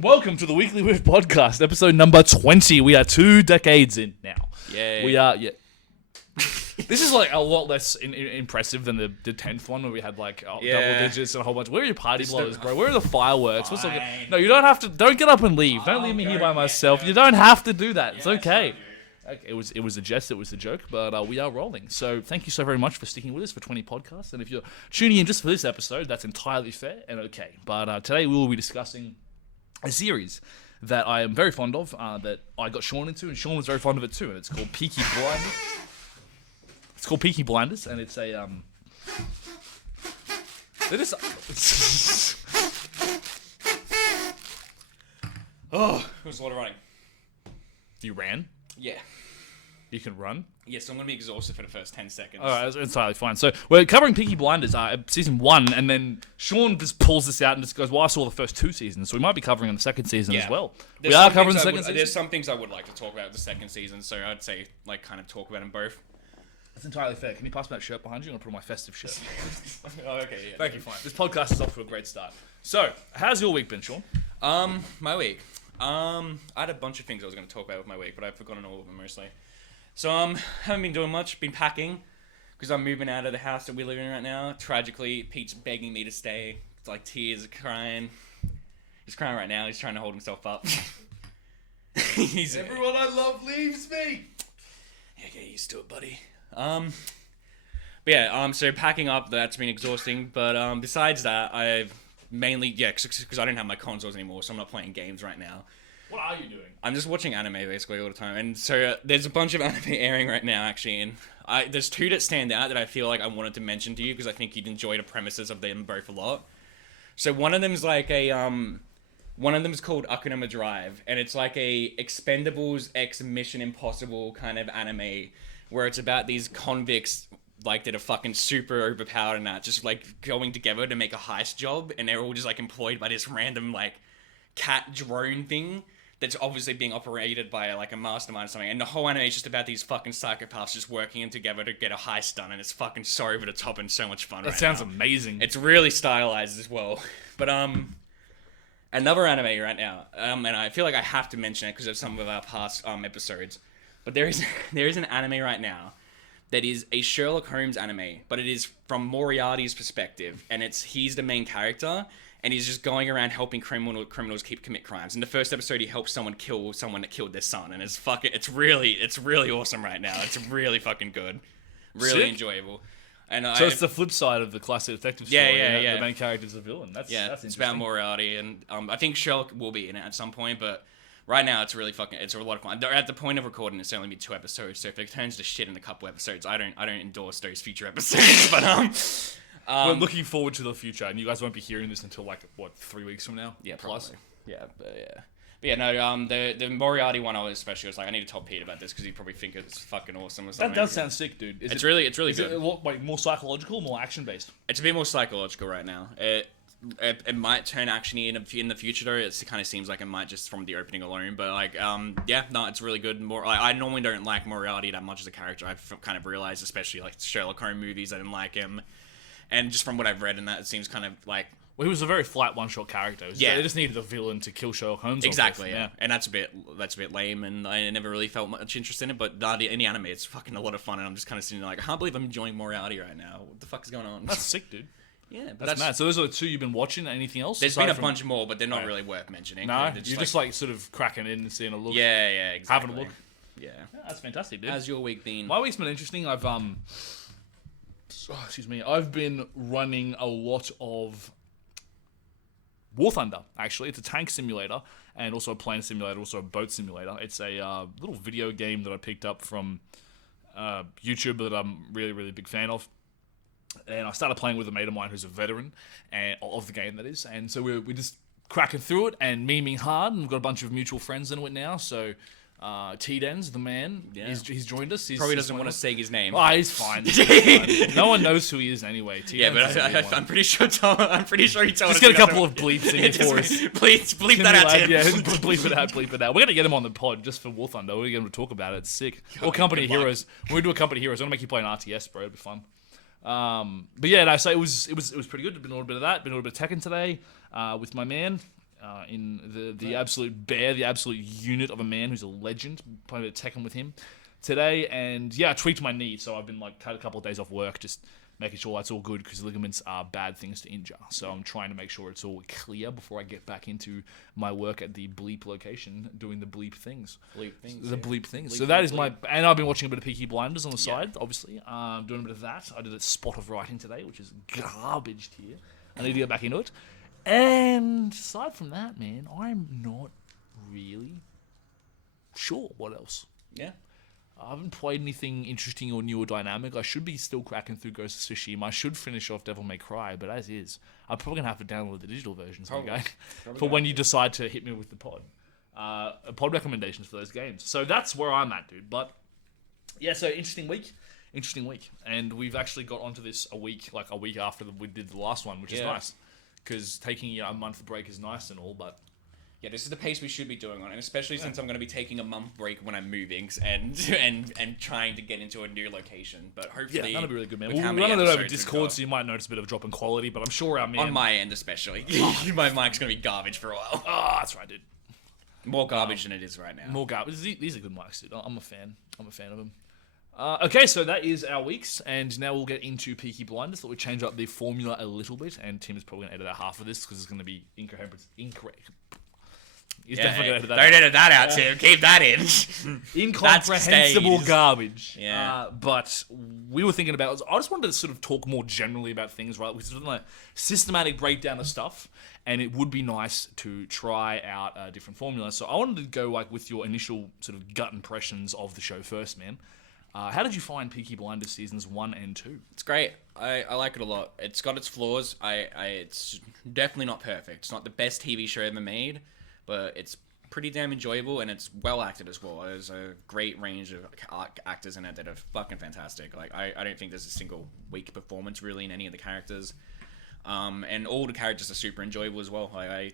and welcome to the Weekly Whiff podcast, episode number 20. We are 2 decades in now. Yeah. We are, yeah. This is like a lot less impressive than the 10th one where we had like double digits and a whole bunch. Where are your party blowers, bro? Where are the fireworks? What's no, you don't have to. Don't get up and leave. Don't leave me here by myself. You don't have to do that. It's okay. It was a jest, it was a joke, but we are rolling. So thank you so very much for sticking with us for 20 podcasts. And if you're tuning in just for this episode, that's entirely fair and okay. But today we will be discussing a series that I am very fond of, that I got Shaun into, and Shaun was very fond of it too, and it's called Peaky Blinders. It's called Peaky Blinders, and it's a it is. Oh, it was a lot of running. You ran? Yeah. You can run? Yes, I'm going to be exhausted for the first 10 seconds. Alright, that's entirely fine. So, we're covering Peaky Blinders, season 1, and then Shaun just pulls this out and just goes, well, I saw the first 2 seasons, so we might be covering the second season as well. We are covering the second season? There's some things I would like to talk about the second season, so I'd say, like, kind of talk about them both. That's entirely fair. Can you pass me that shirt behind you? I'm going to put on my festive shirt. Oh, okay, yeah. Thank you, fine. This podcast is off to a great start. So, how's your week been, Shaun? My week. I had a bunch of things I was going to talk about with my week, but I've forgotten all of them mostly. So, haven't been doing much. Been packing, because I'm moving out of the house that we live in right now. Tragically, Pete's begging me to stay. It's like tears, crying. He's crying right now. He's trying to hold himself up. Everyone I love leaves me! Yeah, get used to it, buddy. But yeah, so packing up, that's been exhausting. But besides that, I've mainly, because I don't have my consoles anymore, so I'm not playing games right now. What are you doing? I'm just watching anime basically all the time, and so there's a bunch of anime airing right now actually, and there's 2 that stand out that I feel like I wanted to mention to you because I think you'd enjoy the premises of them both a lot. So one of them's like one of them's called Akunama Drive, and it's like a Expendables X Mission Impossible kind of anime where it's about these convicts like that are fucking super overpowered and that just like going together to make a heist job, and they're all just like employed by this random like cat drone thing that's obviously being operated by like a mastermind or something, and the whole anime is just about these fucking psychopaths just working together to get a heist done, and it's fucking so over the top and so much fun. That sounds amazing. It's really stylized as well. But another anime right now, and I feel like I have to mention it because of some of our past episodes, but there is an anime right now that is a Sherlock Holmes anime, but it is from Moriarty's perspective, and he's the main character, and he's just going around helping criminals commit crimes. In the first episode, he helps someone kill someone that killed their son, and it's really awesome right now. It's really fucking good, really Sick. enjoyable. And so it's the flip side of the classic detective story. Yeah. The main character's a villain. That's it's about Moriarty, and I think Sherlock will be in it at some point, but right now it's really it's a lot of fun. At the point of recording, it's only been 2 episodes, so if it turns to shit in a couple episodes, I don't endorse those future episodes. But we're looking forward to the future, and you guys won't be hearing this until like 3 weeks from now? Yeah, plus. Probably. Yeah, but yeah, no. The Moriarty one, I was like, I need to tell Pete about this because he'd probably think it's fucking awesome or something. That does sound sick, dude. It's really good. Is it more psychological, more action based? It's a bit more psychological right now. It might turn actiony in the future though. It kind of seems like it might just from the opening alone. But like, it's really good. I normally don't like Moriarty that much as a character. I've kind of realized, especially like Sherlock Holmes movies, I didn't like him. And just from what I've read in that, it seems kind of like... Well, he was a very flat one-shot character. They just needed a villain to kill Sherlock Holmes. Exactly, yeah. And that's a bit lame, and I never really felt much interest in it, but in the anime, it's fucking a lot of fun, and I'm just kind of sitting there like, I can't believe I'm enjoying Moriarty right now. What the fuck is going on? That's sick, dude. Yeah, but that's mad. So those are the 2 you've been watching. Anything else? There's been a bunch more, but they're not really worth mentioning. No, you're just like sort of cracking in and seeing a look. Yeah, exactly. Having a look. Yeah. That's fantastic, dude. How's your week been? My week's been interesting. I've I've been running a lot of War Thunder, actually. It's a tank simulator and also a plane simulator, also a boat simulator. It's a little video game that I picked up from YouTube that I'm really, really big fan of. And I started playing with a mate of mine who's a veteran of the game, that is. And so we're just cracking through it and memeing hard. And we've got a bunch of mutual friends into it now. So T-Dens, the man, he's joined us. Probably doesn't want to say his name. Oh, he's fine. He's fine. No one knows who he is anyway. Yeah, but I'm pretty sure he told us. Just get a couple of bleeps in it for us. Bleep that out, Tim. Yeah, bleep it out. We're going to get him on the pod just for War Thunder. We're going to talk about it. It's sick. Or Company of Heroes. When we do a Company of Heroes, I'm going to make you play an RTS, bro. It'll be fun. But yeah, no, so it was pretty good. Been a little bit of that. Been a little bit of Tekken today with my man. in the absolute bear, the absolute unit of a man who's a legend. Playing a bit of Tekken with him today, and I tweaked my knee, so I've been had a couple of days off work, just making sure that's all good because ligaments are bad things to injure. So I'm trying to make sure it's all clear before I get back into my work at the bleep location, doing the bleep things. Bleep things. Bleep things. Bleep So that is bleep. and I've been watching a bit of Peaky Blinders on the side, obviously. Doing a bit of that. I did a spot of writing today, which is garbage tier. I need to get back into it. And aside from that, man, I'm not really sure what else. Yeah. I haven't played anything interesting or new or dynamic. I should be still cracking through Ghost of Tsushima. I should finish off Devil May Cry, but as is, I'm probably going to have to download the digital versions for when you decide to hit me with the pod. Pod recommendations for those games. So that's where I'm at, dude. But, so interesting week. And we've actually got onto this a week after we did the last one, which is nice. Because taking a month break is nice and all, but... Yeah, this is the pace we should be doing on, and especially since I'm going to be taking a month break when I'm moving and trying to get into a new location. But hopefully, that'll be really good, man. We'll run it over Discord, so you might notice a bit of a drop in quality. But I'm sure our man on my end, especially, my mic's going to be garbage for a while. Oh, that's right, dude. More garbage than it is right now. More garbage. These are good mics, dude. I'm a fan of them. Okay, so that is our weeks, and now we'll get into Peaky Blinders. Thought we'd change up the formula a little bit, and Tim is probably going to edit out half of this because it's going to be incorrect. He's definitely going to edit that out. Don't edit that out, Tim. Keep that in. Incomprehensible garbage. Yeah. But we were thinking about... I just wanted to sort of talk more generally about things, right? We're sort of like systematic breakdown of stuff, and it would be nice to try out a different formula. So I wanted to go with your initial sort of gut impressions of the show first, man. How did you find Peaky Blinders seasons 1 and 2? It's great. I like it a lot. It's got its flaws. It's definitely not perfect. It's not the best TV show ever made, but it's pretty damn enjoyable, and it's well acted as well. There's a great range of actors in it that are fucking fantastic. I don't think there's a single weak performance really in any of the characters. And all the characters are super enjoyable as well. I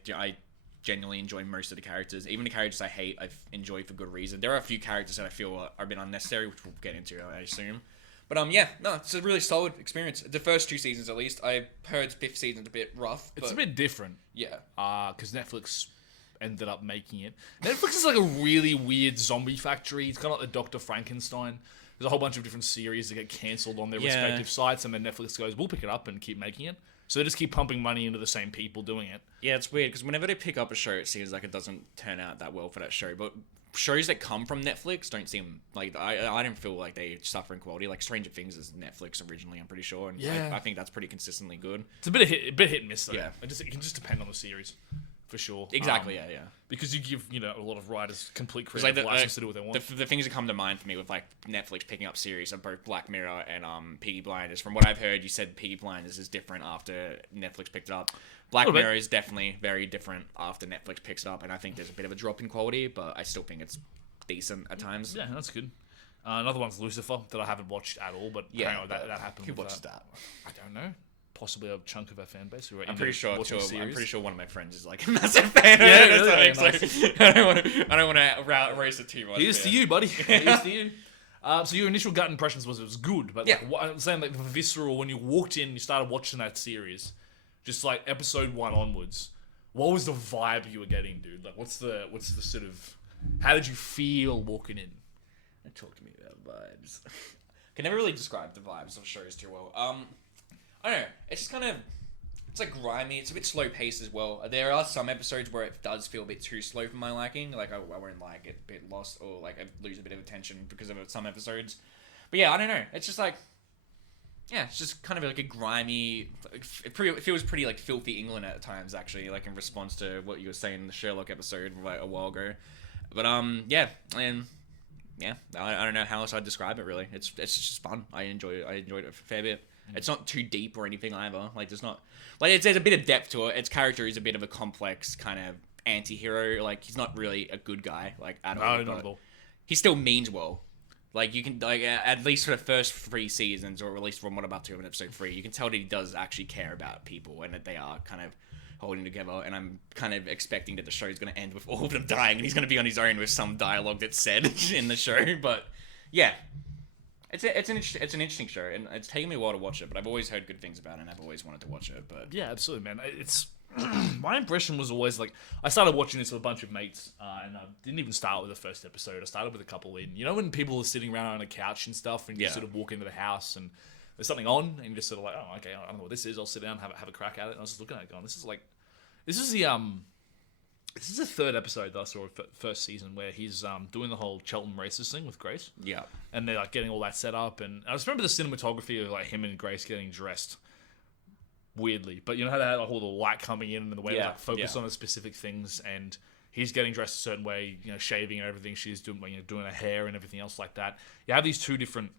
genuinely enjoy most of the characters. Even the characters I hate, I've enjoyed for good reason. There are a few characters that I feel are a bit unnecessary, which we'll get into, I assume. But it's a really solid experience. The first 2 seasons, at least. I heard 5th season's a bit rough. It's a bit different. Yeah. Because Netflix ended up making it. Netflix is like a really weird zombie factory. It's kind of like the Dr. Frankenstein. There's a whole bunch of different series that get cancelled on their respective sites, and then Netflix goes, we'll pick it up and keep making it. So they just keep pumping money into the same people doing it. Yeah, it's weird, because whenever they pick up a show, it seems like it doesn't turn out that well for that show. But shows that come from Netflix don't seem like... I don't feel like they suffer in quality. Like Stranger Things is Netflix originally, I'm pretty sure. And I think that's pretty consistently good. It's a bit hit and miss, though. Yeah. It can just depend on the series. For sure. Exactly, yeah. Because you give, a lot of writers complete creative license to do what they want. The things that come to mind for me with Netflix picking up series are both Black Mirror and Peaky Blinders. From what I've heard, you said Peaky Blinders is different after Netflix picked it up. Black Mirror is definitely very different after Netflix picks it up, and I think there's a bit of a drop in quality, but I still think it's decent at times. Yeah, that's good. Another one's Lucifer that I haven't watched at all, but that happened. Who watches that? I don't know. Possibly a chunk of our fan base. I'm pretty sure one of my friends is a massive fan of it. Nice. I don't want to race it too much. Here's to you, buddy. Here's to you. So your initial gut impressions was it was good, but what I'm saying, visceral, when you walked in, you started watching that series, just episode 1 onwards, what was the vibe you were getting, dude? What's the sort of, how did you feel walking in? Talk to me about vibes. Can never really describe the vibes of shows too well. I don't know. It's just kind of... It's grimy. It's a bit slow paced as well. There are some episodes where it does feel a bit too slow for my liking. I won't get a bit lost or I lose a bit of attention because of some episodes. But yeah, I don't know. It's just it's just kind of a grimy... It feels pretty filthy England at times, actually, in response to what you were saying in the Sherlock episode a while ago. But I don't know how else I'd describe it, really. It's just fun. I enjoyed it a fair bit. It's not too deep or anything either. There's not... there's a bit of depth to it. Its character is a bit of a complex kind of anti-hero. He's not really a good guy, at all. No, not at all. He still means well. You can... at least for the first 3 seasons, or at least from what I'm up to in episode 3, you can tell that he does actually care about people, and that they are kind of holding together, and I'm kind of expecting that the show's going to end with all of them dying, and he's going to be on his own with some dialogue that's said in the show, but... Yeah. It's an interesting show, and it's taken me a while to watch it, but I've always heard good things about it, and I've always wanted to watch it. But yeah, absolutely, man. It's my impression was always like, I started watching this with a bunch of mates, and I didn't even start with the first episode. I started with a couple in. You know when people are sitting around on a couch and stuff, and you sort of walk into the house and there's something on, and you're just sort of like, oh, okay, I don't know what this is. I'll sit down, have a crack at it. And I was just looking at it, going, this is the third episode that I saw of first season where he's doing the whole Cheltenham Races thing with Grace. Yeah. And they're like getting all that set up, and I just remember the cinematography of like him and Grace getting dressed weirdly, but you know how they had like all the light coming in and the way they like focus on the specific things, and he's getting dressed a certain way, you know, shaving and everything. She's doing, you know, doing her hair and everything else like that. You have these two different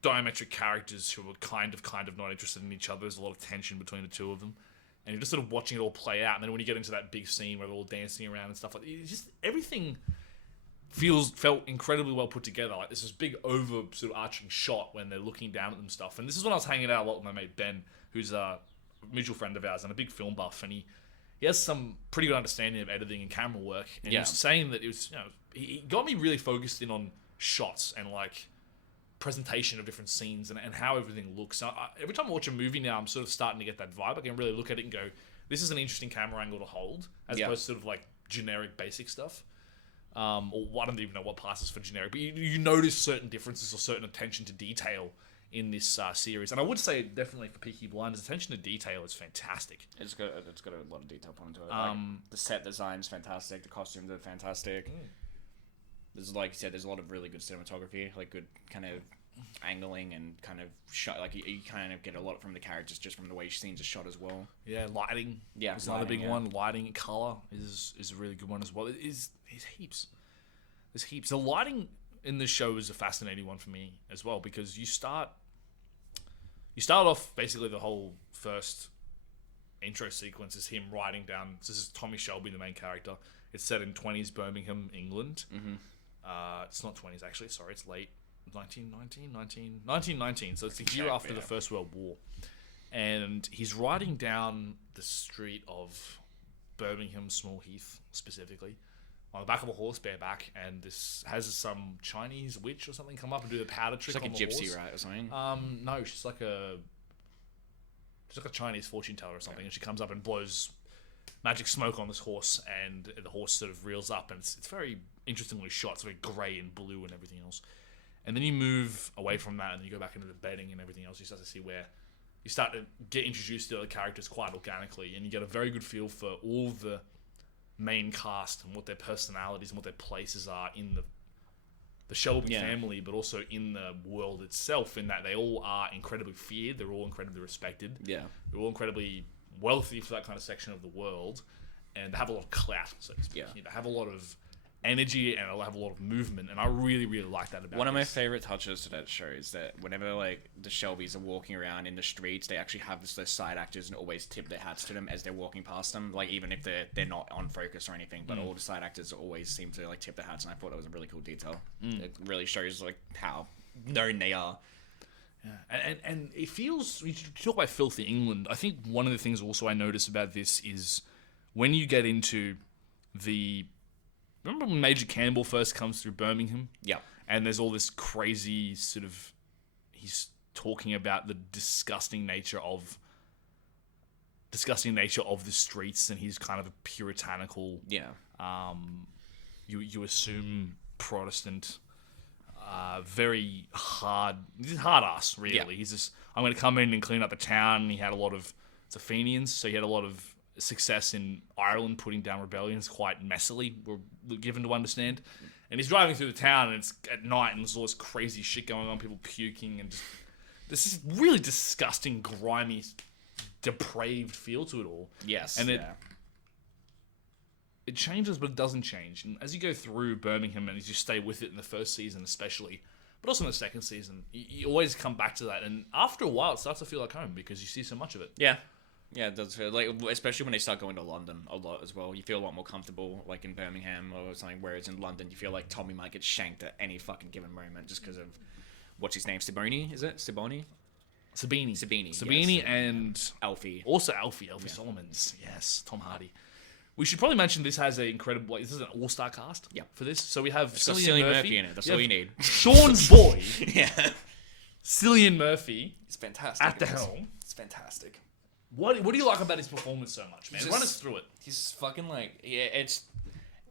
diametric characters who are kind of not interested in each other. There's a lot of tension between the two of them. And you're just sort of watching it all play out. And then when you get into that big scene where they're all dancing around and stuff like that, it's just everything felt incredibly well put together. Like there's this big over sort of arching shot when they're looking down at them stuff. And this is when I was hanging out a lot with my mate Ben, who's a mutual friend of ours and a big film buff. And he has some pretty good understanding of editing and camera work. And he was saying that it was, you know, he got me really focused in on shots and like presentation of different scenes and how everything looks. So every time I watch a movie now, I'm sort of starting to get that vibe. I can really look at it and go, this is an interesting camera angle to hold, as opposed to sort of like generic basic stuff. Or I don't even know what passes for generic, but you notice certain differences or certain attention to detail in this series. And I would say definitely for Peaky Blinders, attention to detail is fantastic. It's got a lot of detail put into it. Like, the set design's fantastic, the costumes are fantastic. There's, like you said, there's a lot of really good cinematography, like good kind of angling and kind of shot. Like you kind of get a lot from the characters just from the way scenes are shot as well. Yeah, lighting. Yeah, is another big one. Lighting and color is a really good one as well. There's heaps. There's heaps. The lighting in this show is a fascinating one for me as well, because you start off basically the whole first intro sequence is him riding down. So this is Tommy Shelby, the main character. It's set in 20s Birmingham, England. It's not 20s actually. Sorry, it's late 1919. So it's the year after the First World War, and he's riding down the street of Birmingham, Small Heath specifically, on the back of a horse, bareback, and this has some Chinese witch or something come up and do the powder trick. She's like on a the gypsy, horse. right, or something? No, she's like a Chinese fortune teller or something, and she comes up and blows magic smoke on this horse, and the horse sort of reels up, and it's very interestingly shot. It's very grey and blue and everything else. And then you move away from that, and then you go back into the bedding and everything else. You start to see where you start to get introduced to the characters quite organically, and you get a very good feel for all the main cast and what their personalities and what their places are in the Shelby family, but also in the world itself, in that they all are incredibly feared, they're all incredibly respected, they're all incredibly wealthy for that kind of section of the world, and they have a lot of clout, so to speak. They have a lot of energy and they'll have a lot of movement, and I really like that about one of my favorite touches to that show is that whenever like the Shelbys are walking around in the streets, they actually have the side actors and always tip their hats to them as they're walking past them, like even if they're not on focus or anything, but all the side actors always seem to like tip their hats, and I thought that was a really cool detail. It really shows like how known they are. And it feels, you talk about filthy England, I think one of the things also I notice about this is when you get into remember when Major Campbell first comes through Birmingham? Yeah. And there's all this crazy sort of, he's talking about the disgusting nature of the streets, and he's kind of a puritanical, you assume Protestant, very hard ass, really. He's just, I'm going to come in and clean up the town. And he had a lot of, it's a Fenians, so he had a lot of success in Ireland putting down rebellions quite messily, we're given to understand. And he's driving through the town, and it's at night, and there's all this crazy shit going on, people puking, and just this is really disgusting, grimy, depraved feel to it all. Yes. And it changes, but it doesn't change. And as you go through Birmingham, and as you stay with it in the first season especially, but also in the second season, you always come back to that, and after a while it starts to feel like home because you see so much of it. Yeah, it does feel like, especially when they start going to London a lot as well. You feel a lot more comfortable, like in Birmingham or something. Whereas in London, you feel like Tommy might get shanked at any fucking given moment just because of what's his name, Siboni? Is it Siboni? Sabini, yes. And Alfie. Also Alfie Solomons. Yes, Tom Hardy. We should probably mention this has an incredible, this is an all-star cast for this. So we have Cillian Murphy in it. That's all you need. Shaun's boy. Cillian Murphy. It's fantastic. At the helm. It's fantastic. What do you like about his performance so much, man? Run us through it. He's fucking like, yeah,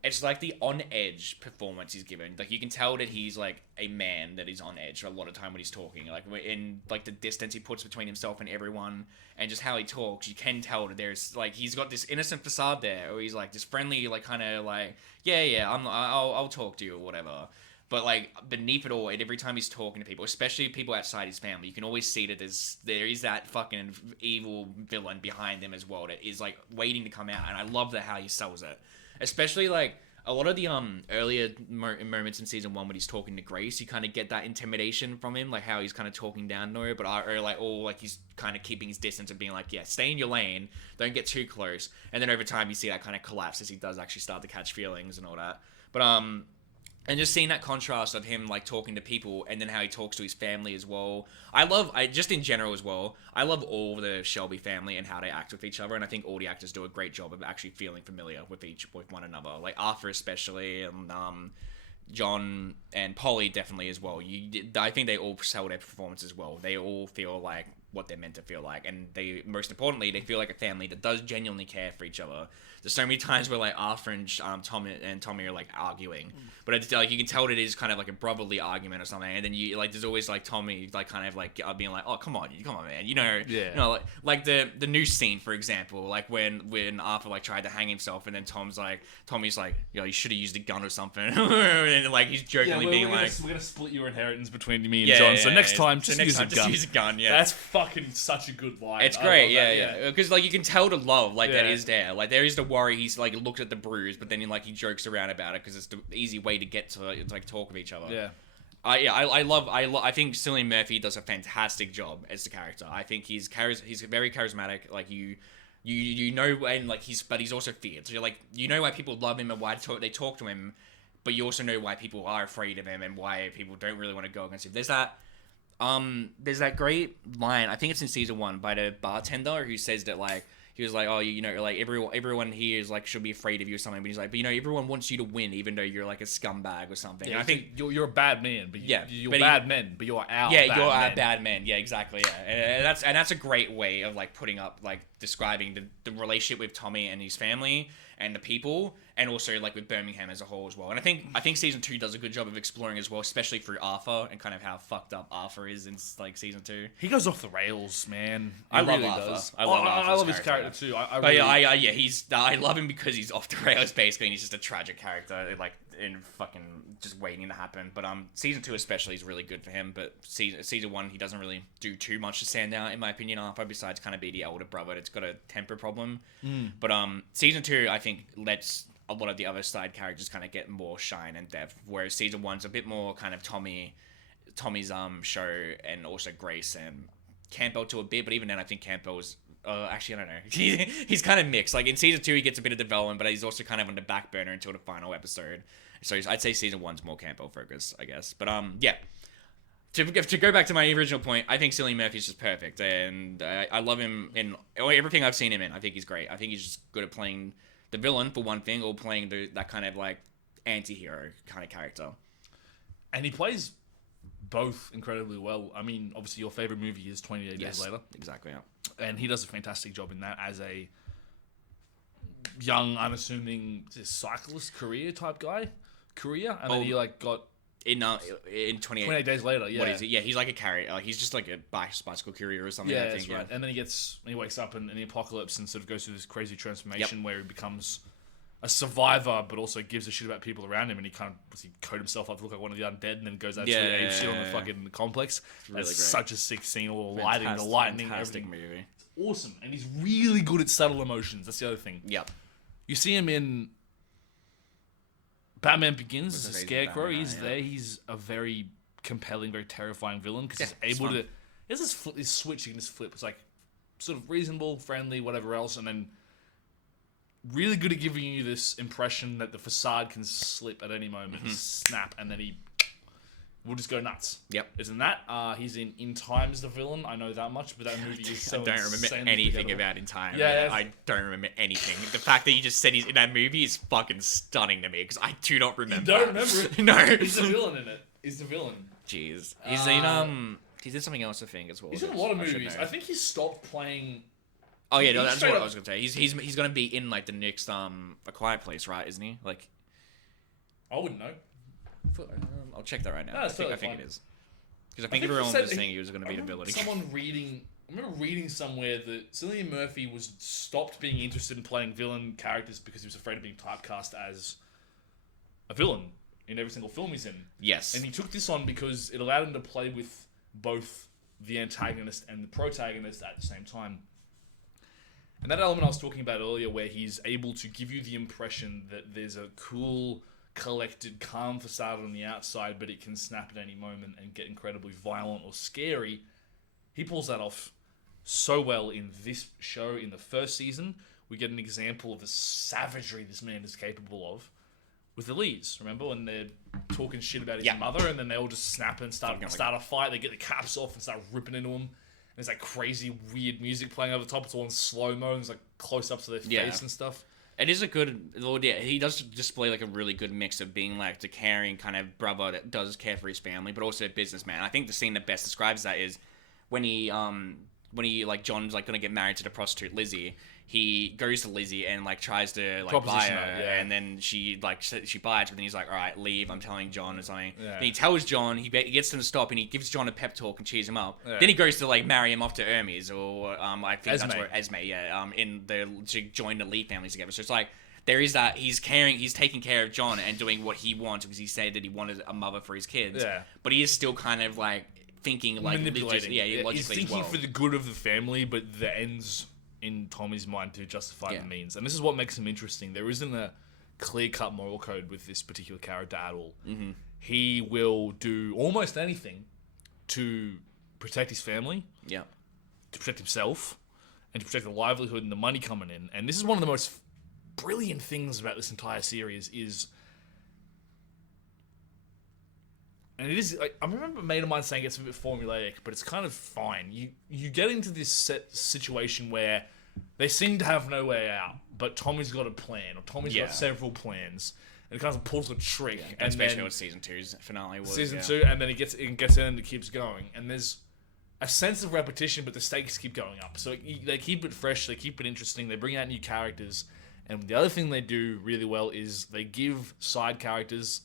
it's like the on edge performance he's given. Like you can tell that he's like a man that is on edge a lot of time when he's talking. Like in like the distance he puts between himself and everyone, and just how he talks, you can tell that there's like he's got this innocent facade there, or he's like this friendly, like kind of like I'll talk to you or whatever. But like beneath it all, and every time he's talking to people, especially people outside his family, you can always see that there is that fucking evil villain behind them as well that is like waiting to come out. And I love how he sells it, especially like a lot of the earlier moments in season 1 when he's talking to Grace, you kind of get that intimidation from him, like how he's kind of talking down to her, but like he's kind of keeping his distance and being like, yeah, stay in your lane, don't get too close. And then over time, you see that kind of collapse as he does actually start to catch feelings and all that. But and just seeing that contrast of him like talking to people and then how he talks to his family as well. I just in general as well, I love all the Shelby family and how they act with each other, and I think all the actors do a great job of actually feeling familiar with one another. Like Arthur especially, and John and Polly definitely as well. I think they all sell their performance as well. They all feel like what they're meant to feel like, and they, most importantly, they feel like a family that does genuinely care for each other. There's so many times where like Arthur and Tommy are like arguing, but it's like you can tell that it is kind of like a brotherly argument or something, and then you like there's always like Tommy like kind of like being like, oh come on man, you know like the noose scene for example, like when Arthur like tried to hang himself, and then Tommy's like you should have used a gun or something, and like he's jokingly being like, we're gonna split your inheritance between me and John, so next time just use a gun. Yeah, that's fucking such a good line. It's great, yeah, because like you can tell the love like that is there, like there is the worry. He's like looked at the bruise, but then he jokes around about it because it's the easy way to get to like talk with each other. Yeah. I think Cillian Murphy does a fantastic job as the character. I think he's very charismatic. Like you know, and like but he's also feared. So you're like, you know why people love him and why they talk to him, but you also know why people are afraid of him and why people don't really want to go against him. There's that great line, I think it's in season 1, by the bartender who says that like, he was like, oh, you know, like everyone here is like should be afraid of you or something. But he's like, but you know, everyone wants you to win, even though you're like a scumbag or something. Yeah, and I think you're a bad man, but you're bad men, but you're our yeah, bad you're men. our bad men. Yeah, exactly. Yeah, and that's a great way of like putting up like describing the relationship with Tommy and his family and the people, and also like with Birmingham as a whole as well. And I think season 2 does a good job of exploring as well, especially through Arthur and kind of how fucked up Arthur is in like season 2. He goes off the rails, man. I love Arthur. I love his character too. I love him because he's off the rails basically, and he's just a tragic character, like in fucking just waiting to happen. But season 2 especially is really good for him. But season 1 he doesn't really do too much to stand out in my opinion. Arthur, besides kind of be the elder brother that's got a temper problem. But season 2 I think lets a lot of the other side characters kind of get more shine and depth, whereas season 1's a bit more kind of Tommy's show, and also Grace and Campbell to a bit. But even then I think Campbell's actually, I don't know. He's kind of mixed. Like in season 2, he gets a bit of development, but he's also kind of on the back burner until the final episode. So I'd say season 1's more Campbell focused, I guess. But yeah. To go back to my original point, I think Cillian Murphy's just perfect, and I love him in everything I've seen him in. I think he's great. I think he's just good at playing the villain for one thing, or playing that kind of like anti-hero kind of character. And he plays both incredibly well. I mean, obviously your favorite movie is 28 Days Later. Exactly, yeah. And he does a fantastic job in that as a young, unassuming cyclist type guy. And then he like got in 28 Days Later. Yeah. What is it? Yeah, he's like a carrier. He's just like a bicycle courier or something. Yeah, I think. That's right. And then he wakes up in the apocalypse and sort of goes through this crazy transformation where he becomes a survivor, but also gives a shit about people around him, and he kind of coat himself up to look like one of the undead, and then goes absolutely ape shit on the fucking complex. Really That's great. Such a sick scene, all the lighting, fantastic everything. Movie. It's awesome, and he's really good at subtle emotions. That's the other thing. Yep. You see him in Batman Begins as a scarecrow. He's there. He's a very compelling, very terrifying villain because he's able to. There's this switch he can just flip. It's like sort of reasonable, friendly, whatever else, and then really good at giving you this impression that the facade can slip at any moment, snap, and then he will just go nuts. Yep. Isn't that? He's in Time as the villain. I know that much, but that movie is so I don't remember anything about In Time. Yeah, I don't remember anything. The fact that you just said he's in that movie is fucking stunning to me, because I do not remember. You don't remember it? No. He's the villain in it. He's the villain. Jeez. He's in something else, I think, as well. He's in a lot of movies. I think he stopped playing Oh yeah, no, He's that's straight what up- I was gonna say. He's gonna be in like the next A Quiet Place, right? Isn't he? Like, I wouldn't know. I'll check that right now. No, I it's think totally it fine. is. Because I think he everyone said was saying he was gonna be the villain. I remember reading somewhere that Cillian Murphy was stopped being interested in playing villain characters because he was afraid of being typecast as a villain in every single film he's in. Yes. And he took this on because it allowed him to play with both the antagonist and the protagonist at the same time. And that element I was talking about earlier, where he's able to give you the impression that there's a cool, collected, calm facade on the outside, but it can snap at any moment and get incredibly violent or scary. He pulls that off so well in this show. In the first season, we get an example of the savagery this man is capable of with the Lees. Remember when they're talking shit about his mother, and then they all just snap and start a fight. They get the caps off and start ripping into him. And there's like crazy, weird music playing over the top. It's all in slow mo. And there's like close ups of their face and stuff. It is a good, he does display like a really good mix of being like the caring kind of brother that does care for his family, but also a businessman. I think the scene that best describes that is when he like John's like gonna get married to the prostitute Lizzie. He goes to Lizzie and like tries to like buy her, and then she bites, but then he's like, all right, leave. I'm telling John or something. Yeah. Then he tells John, he gets him to stop, and he gives John a pep talk and cheers him up. Yeah. Then he goes to like marry him off to Hermes, or I think Esme. That's where Esme, to join the Lee families together. So it's like there is that he's taking care of John and doing what he wants because he said that he wanted a mother for his kids. Yeah. But he is still kind of like thinking like manipulating. Logically he's thinking for the good of the family, but the ends in Tommy's mind to justify the means. And this is what makes him interesting. There isn't a clear-cut moral code with this particular character at all. Mm-hmm. He will do almost anything to protect his family, to protect himself, and to protect the livelihood and the money coming in. And this is one of the most brilliant things about this entire series is... And it is, like, I remember a mate of mine saying it's a bit formulaic, but it's kind of fine. You get into this situation where they seem to have no way out, but Tommy's got a plan, or Tommy's got several plans, and it kind of pulls a trick. Yeah, and especially what season 2's finale was. Season 2, and then it gets in and it keeps going. And there's a sense of repetition, but the stakes keep going up. So they keep it fresh, they keep it interesting, they bring out new characters. And the other thing they do really well is they give side characters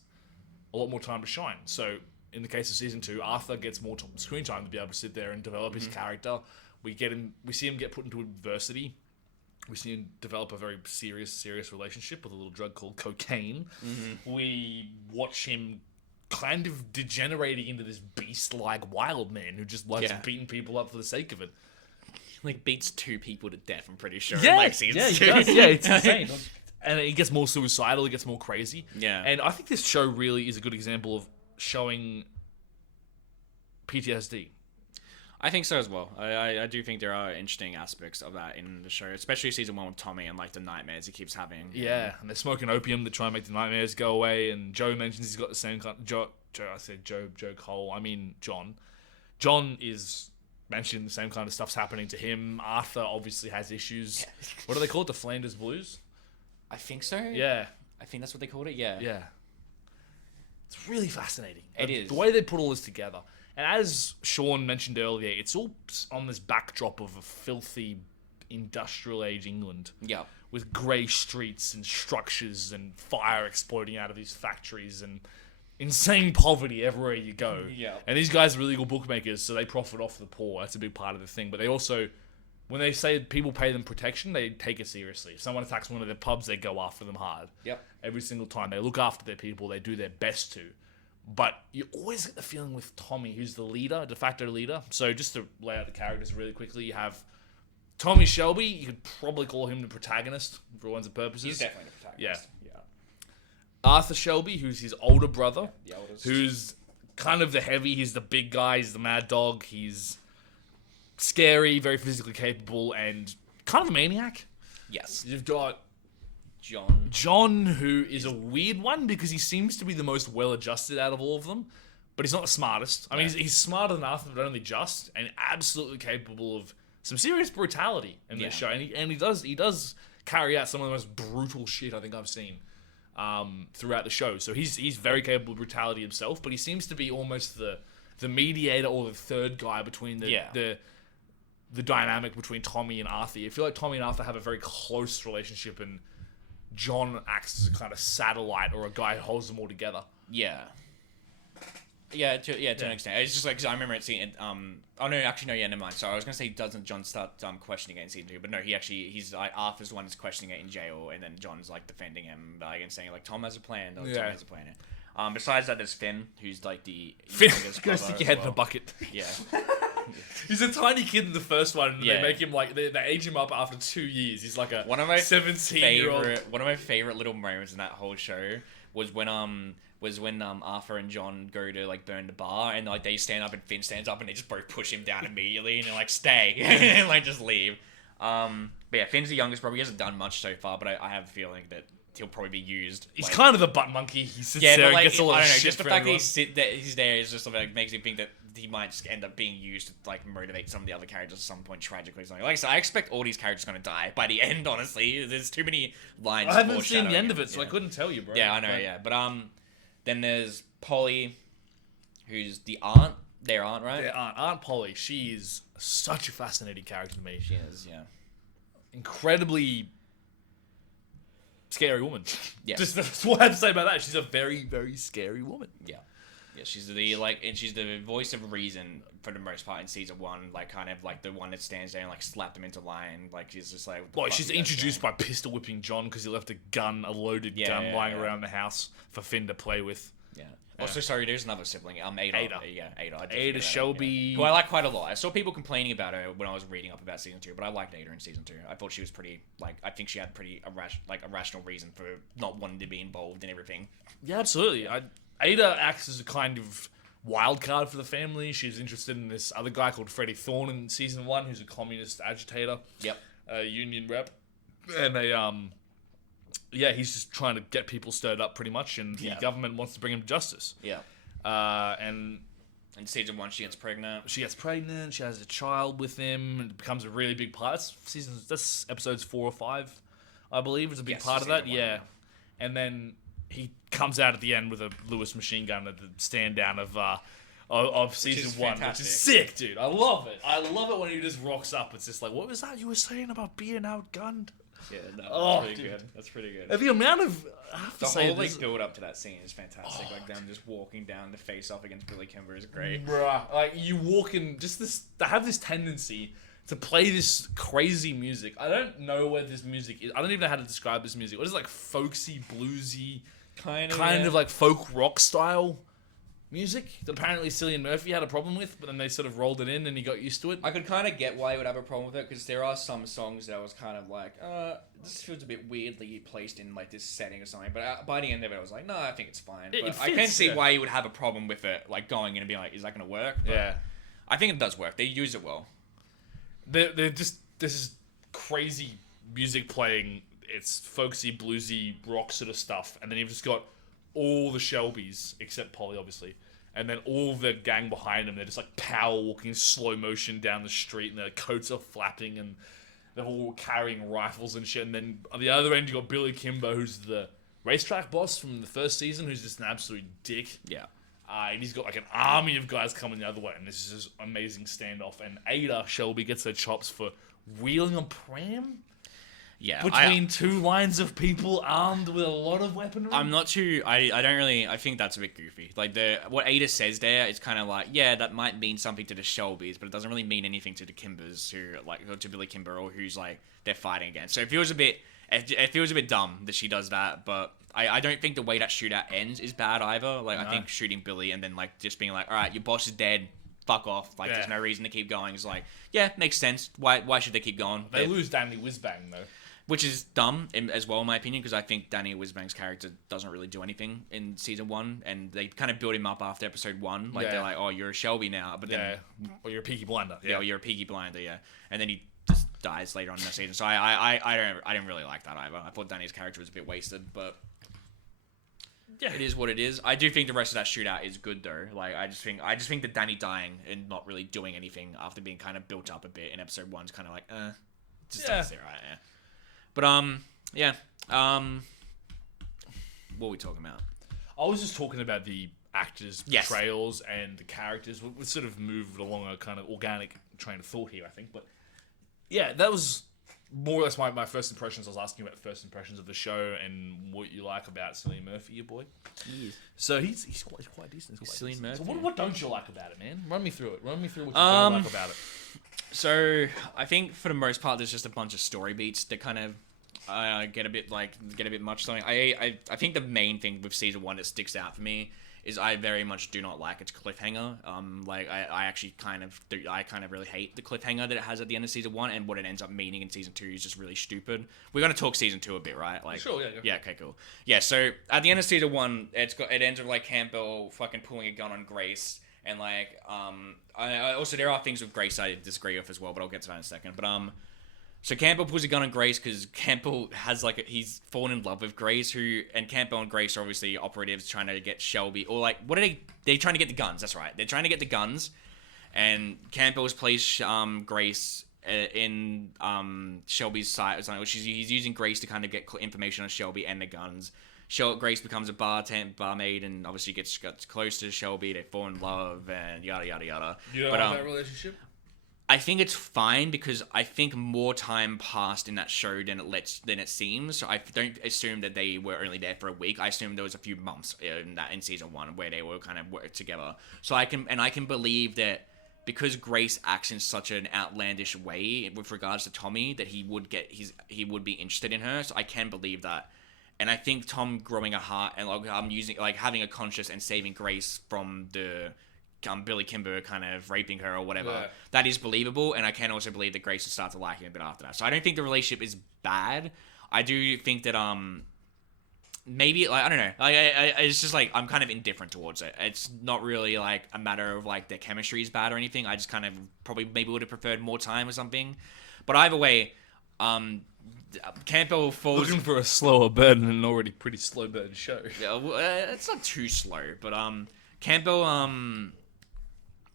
a lot more time to shine. So in the case of season 2, Arthur gets more screen time to be able to sit there and develop his character. We see him get put into adversity. We see him develop a very serious relationship with a little drug called cocaine. Mm-hmm. We watch him kind of degenerating into this beast-like wild man who just likes beating people up for the sake of it. Like beats 2 people to death, I'm pretty sure. Yeah, in season 2. He does. Yeah, it's insane. And he gets more suicidal, he gets more crazy. Yeah. And I think this show really is a good example of showing PTSD. I think so as well. I do think there are interesting aspects of that in the show, especially season 1 with Tommy and like the nightmares he keeps having. Yeah, and they're smoking opium to try and make the nightmares go away. And Joe mentions he's got the same kind. Joe Cole. I mean John. John is mentioning the same kind of stuff's happening to him. Arthur obviously has issues. What do they call it? The Flanders Blues. I think so. Yeah, I think that's what they called it. Yeah. Yeah. It's really fascinating. It is. The way they put all this together. And as Shaun mentioned earlier, it's all on this backdrop of a filthy industrial age England. Yeah. With grey streets and structures and fire exploding out of these factories and insane poverty everywhere you go. Yeah. And these guys are illegal bookmakers, so they profit off the poor. That's a big part of the thing. But they also, when they say people pay them protection, they take it seriously. If someone attacks one of their pubs, they go after them hard. Yep. Every single time. They look after their people. They do their best to. But you always get the feeling with Tommy, who's the leader, de facto leader. So just to lay out the characters really quickly, you have Tommy Shelby. You could probably call him the protagonist for all intents and purposes. He's definitely the protagonist. Yeah. Arthur Shelby, who's his older brother, the oldest. Who's kind of the heavy. He's the big guy. He's the mad dog. He's scary, very physically capable, and kind of a maniac. Yes. You've got John, who is a weird one because he seems to be the most well-adjusted out of all of them, but he's not the smartest. I mean, he's smarter than Arthur, but only just, and absolutely capable of some serious brutality in this show. And he does carry out some of the most brutal shit I think I've seen throughout the show. So he's very capable of brutality himself, but he seems to be almost the mediator or the third guy between the the dynamic between Tommy and Arthur. I feel like Tommy and Arthur have a very close relationship, and John acts as a kind of satellite or a guy who holds them all together. Yeah. Yeah, to an extent. It's just like, cause I remember seeing it. Oh no, actually no. Yeah, never mind. So I was gonna say, doesn't John start questioning it in season 2? But no, he's like Arthur's the one who's questioning it in jail, and then John's like defending him, like, and saying like Tom has a plan. Tom has a plan. Besides that, there's Finn, who's like the Finn's gonna stick your head in a bucket. Yeah. He's a tiny kid in the first one, and they make him like they age him up after 2 years. He's like a 17-year-old. One of my favorite little moments in that whole show was when Arthur and John go to like burn the bar, and like they stand up and Finn stands up and they just both push him down immediately, and they're like, stay and like just leave. But yeah, Finn's the youngest brother. He hasn't done much so far, but I have a feeling that he'll probably be used. He's like, kind of the butt monkey. He sits there and gets a lot of shit. Just the fact that he's there is just like makes me think that he might just end up being used to like motivate some of the other characters at some point tragically. Like I said, I expect all these characters are going to die by the end. Honestly, there's too many lines. I haven't seen the end of it, so I couldn't tell you, bro. Yeah, I know. Yeah, but then there's Polly, who's the aunt. Their aunt, right? Their Aunt Polly. She is such a fascinating character to me. She is, yeah. Incredibly scary woman. Yeah. Just that's what I have to say about that. She's a very, very scary woman. Yeah. Yeah, she's the voice of reason for the most part in season 1, like kind of like the one that stands there and like slap them into line. Like she's just like. Well, she's introduced by pistol whipping John because he left a loaded gun lying around the house for Finn to play with. Yeah. Also, sorry, there's another sibling. Ada. Yeah, Ada. Ada Shelby. Who I like quite a lot. I saw people complaining about her when I was reading up about season 2, but I liked Ada in season 2. I thought she was pretty, like, I think she had pretty a rational reason for not wanting to be involved in everything. Yeah, absolutely. Ada acts as a kind of wild card for the family. She's interested in this other guy called Freddie Thorne in season 1, who's a communist agitator. Yep. A union rep. And he's just trying to get people stirred up pretty much, and the government wants to bring him to justice. Yeah. And in season 1, she gets pregnant. She has a child with him, and it becomes a really big part. That's episodes 4 or 5, I believe, is a big part of that. Yeah. And then he comes out at the end with a Lewis machine gun at the stand down of season 1, which is sick, dude. I love it. I love it when he just rocks up. It's just like, what was that you were saying about being outgunned? Yeah, no, that's pretty good. That's pretty good. The amount of the whole like build up to that scene is fantastic. Like them just walking down the face off against Billy Kimber is great. Bruh, like you walk in, just this. They have this tendency to play this crazy music. I don't know where this music is. I don't even know how to describe this music. What is it, like folksy, bluesy, kind of like folk rock style music that apparently Cillian Murphy had a problem with, but then they sort of rolled it in and he got used to it. I could kind of get why he would have a problem with it, because there are some songs that I was kind of like, this feels a bit weirdly placed in like this setting or something, but by the end of it I was like, no, I think it's fine. But I can see why you would have a problem with it, like going in and being like, is that going to work? But yeah. I think it does work. They use it well. They're just, this is crazy music playing, it's folksy, bluesy, rock sort of stuff, and then you've just got all the Shelbys, except Polly, obviously, and then all the gang behind them. They're just like power walking slow motion down the street, and their coats are flapping, and they're all carrying rifles and shit. And then on the other end, you got Billy Kimber, who's the racetrack boss from the first season, who's just an absolute dick. Yeah. And he's got like an army of guys coming the other way, and this is just amazing standoff. And Ada Shelby gets her chops for wheeling a pram. Yeah, between two lines of people armed with a lot of weaponry. I'm not too. I don't really. I think that's a bit goofy. Like what Ada says there, it's kind of like, yeah, that might mean something to the Shelbys, but it doesn't really mean anything to the Kimbers, who like, or to Billy Kimber, or who's like they're fighting against. So it feels a bit dumb that she does that. But I don't think the way that shootout ends is bad either. Like I think shooting Billy and then like just being like, all right, your boss is dead. Fuck off. Like there's no reason to keep going. It's like, yeah, makes sense. Why should they keep going? They lose Danny Whizbang though. Which is dumb as well, in my opinion, because I think Danny Whizbang's character doesn't really do anything in season 1, and they kind of build him up after episode 1. Like they're like, "Oh, you're a Shelby now," but then, or you're a Peaky Blinder. Yeah, or you're a Peaky Blinder. Yeah, and then he just dies later on in the season. So I didn't really like that either. I thought Danny's character was a bit wasted, but it is what it is. I do think the rest of that shootout is good though. Like I just think that Danny dying and not really doing anything after being kind of built up a bit in episode 1 is kind of like, just doesn't sit right. Yeah. But, what were we talking about? I was just talking about the actors' portrayals and the characters. We sort of moved along a kind of organic train of thought here, I think. But yeah, that was more or less my first impressions. I was asking about first impressions of the show and what you like about Cillian Murphy, your boy. Yes. So he's quite decent. Cillian Murphy. So what don't you like about it, man? Run me through it. Run me through what you don't like about it. So I think for the most part, there's just a bunch of story beats that kind of get a bit much. Something. I think the main thing with season 1 that sticks out for me is I very much do not like its cliffhanger. I actually kind of really hate the cliffhanger that it has at the end of season 1, and what it ends up meaning in season 2 is just really stupid. We're gonna talk season 2 a bit, right? Like, sure, yeah. Yeah, okay, cool. Yeah, so at the end of season 1, it ends with like Campbell fucking pulling a gun on Grace, and like I also there are things with Grace I disagree with as well, but I'll get to that in a second. But So Campbell pulls a gun on Grace because Campbell has he's fallen in love with Grace, and Campbell and Grace are obviously operatives trying to get Shelby, or like, what are they're trying to get the guns, that's right. They're trying to get the guns, and Campbell's placed Grace in Shelby's side, he's using Grace to kind of get information on Shelby and the guns. Grace becomes a barmaid and obviously gets close to Shelby, they fall in love, and yada yada yada. You don't like that relationship? I think it's fine because I think more time passed in that show than it seems. So I don't assume that they were only there for a week. I assume there was a few months in season 1 where they were kind of worked together. So I can believe that because Grace acts in such an outlandish way with regards to Tommy, that he would be interested in her. So I can believe that. And I think Tom growing a heart and having a conscience and saving Grace from the Billy Kimber kind of raping her or whatever, that is believable, and I can also believe that Grace will start to like him a bit after that. So I don't think the relationship is bad. I do think that maybe I don't know, it's just I'm kind of indifferent towards it. It's not really a matter of their chemistry is bad or anything. I just kind of probably maybe would have preferred more time or something. But either way, Campbell falls looking for a slower burn in an already pretty slow burn show. Yeah, well, it's not too slow, but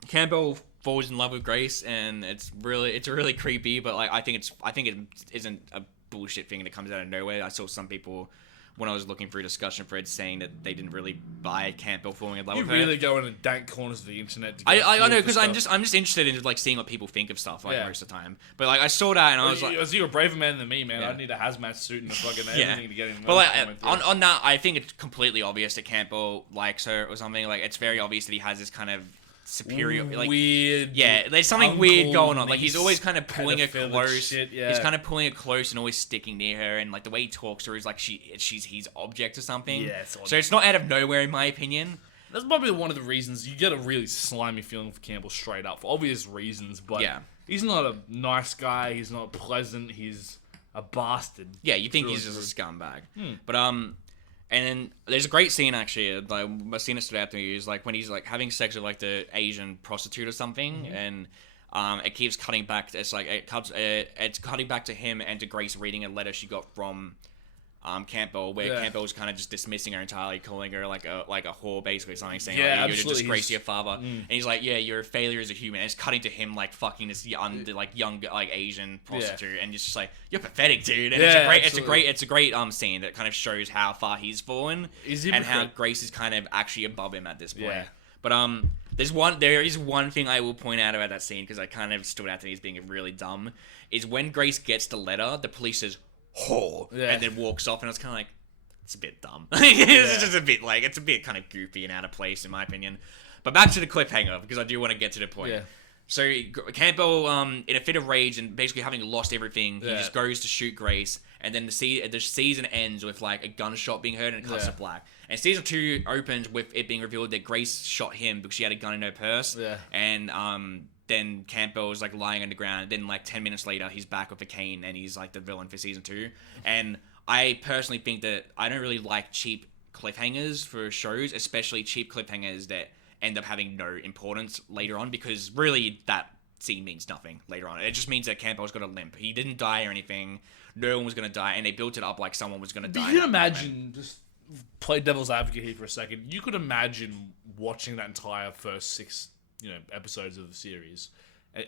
Campbell falls in love with Grace, and it's really creepy. But I think it isn't a bullshit thing that comes out of nowhere. I saw some people when I was looking through discussion threads saying that they didn't really buy Campbell falling in love with her. You really go into dank corners of the internet. I know, because I'm just interested in seeing what people think of stuff most of the time. But I saw that and I was like, you're a braver man than me, man. I need a hazmat suit and a fucking everything to get in. But on that, I think it's completely obvious that Campbell likes her or something. It's very obvious that he has this kind of superior weird, there's something weird going on. He's always kind of pulling her close. Shit, He's kind of pulling her close and always sticking near her, and the way he talks to her is she's his object or something. Yeah, so it's not out of nowhere in my opinion. That's probably one of the reasons you get a really slimy feeling for Campbell straight up for obvious reasons. But he's not a nice guy. He's not pleasant. He's a bastard. Yeah, you think he's just a scumbag. But and then there's a great scene actually. A scene that stood out to me is when he's having sex with the Asian prostitute or something, and it keeps cutting back. It's it's cutting back to him and to Grace reading a letter she got from Campbell, where Campbell was kind of just dismissing her entirely, calling her like a whore, basically, something, saying you're a disgrace to your father, and he's like, you're a failure as a human. And it's cutting to him fucking this young Asian prostitute, and it's just you're pathetic, dude. And it's a great scene that kind of shows how far he's fallen and how Grace is kind of actually above him at this point. But there is one thing I will point out about that scene, because I kind of stood out to me as being really dumb, is when Grace gets the letter, the police says whore, and then walks off, and it's kind of it's a bit dumb. It's just a bit it's a bit kind of goofy and out of place in my opinion. But back to the cliffhanger, because I do want to get to the point. So Campbell, in a fit of rage and basically having lost everything, he just goes to shoot Grace, and then the season ends with a gunshot being heard and it cuts to black. And season 2 opens with it being revealed that Grace shot him because she had a gun in her purse. And then Campbell was lying on the ground. Then 10 minutes later, he's back with a cane, and he's the villain for season 2. And I personally think that I don't really like cheap cliffhangers for shows, especially cheap cliffhangers that end up having no importance later on, because really that scene means nothing later on. It just means that Campbell's got a limp. He didn't die or anything. No one was going to die, and they built it up like someone was going to die. You can imagine, just play devil's advocate here for a second, you could imagine watching that entire first 6 episodes of the series,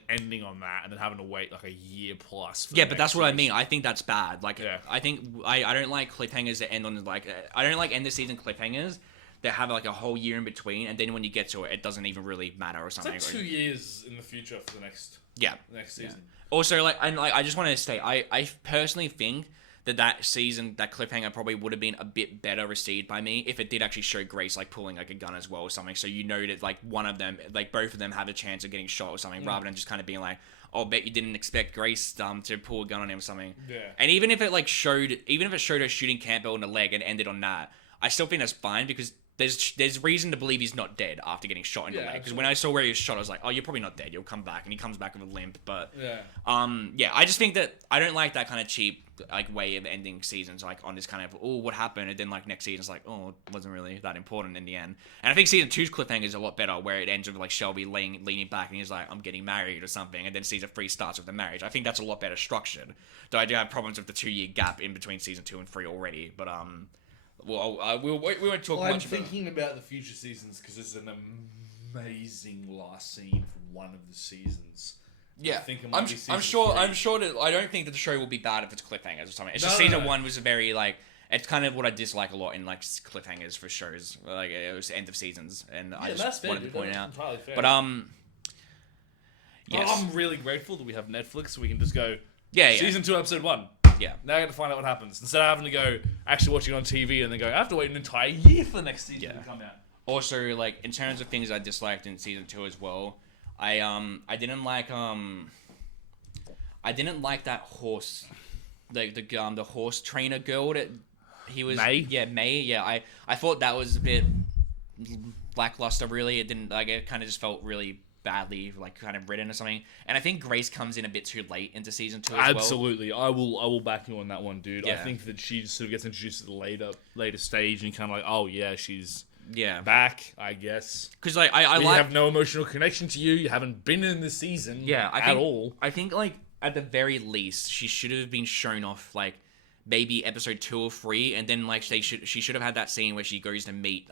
ending on that, and then having to wait a year plus for but that's what I mean. I think that's bad. I think I don't like cliffhangers that end on I don't like end of season cliffhangers they have like a whole year in between, and then when you get to it, it doesn't even really matter or something. It's like 2 years in the future for the next season. Yeah. Also, I just wanted to say, I personally think that season, that cliffhanger probably would have been a bit better received by me if it did actually show Grace like pulling like a gun as well or something. So you know that like one of them, like both of them, have a chance of getting shot or something, rather than just kind of being like, oh, bet you didn't expect Grace to pull a gun on him or something. Yeah. And even if it showed her shooting Campbell in the leg and ended on that, I still think that's fine because there's reason to believe he's not dead after getting shot in the leg. Because when I saw where he was shot, I was like, oh, you're probably not dead. You'll come back, and he comes back with a limp. But I just think that I don't like that kind of cheap like way of ending seasons, like on this kind of what happened, and then like next season's like it wasn't really that important in the end. And I think season 2's cliffhanger is a lot better, where it ends with like Shelby leaning back and he's like, I'm getting married or something, and then season 3 starts with the marriage. I think that's a lot better structured. Though I do have problems with the 2-year gap in between season 2 and 3 already, but we won't talk much about. I'm thinking about the future seasons because there's an amazing last scene from one of the seasons. Yeah, I'm sure that I don't think that the show will be bad if it's cliffhangers or something. It's just season 1 was a very like, it's kind of what I dislike a lot in like cliffhangers for shows. Like it was end of seasons, and I just wanted to point it out. But yes. I'm really grateful that we have Netflix, so we can just go. Yeah. Season 2, episode 1. Yeah. Now I got to find out what happens instead of having to go actually watching on TV and then go, I have to wait an entire year for the next season to come out. Also, like in terms of things I disliked in season 2 as well, I didn't like that horse, like the horse trainer girl that he was. May? Yeah, May. Yeah, I thought that was a bit lackluster. Really, it didn't like it. Kind of just felt really badly like kind of written or something. And I think Grace comes in a bit too late into season 2 as well. Absolutely. I will back you on that one, dude. Yeah. I think that she sort of gets introduced at the later stage and kind of like, oh yeah, she's back, I guess. Because like I have no emotional connection to you. You haven't been in the season at all. I think like at the very least she should have been shown off like maybe episode 2 or 3, and then like she should have had that scene where she goes to meet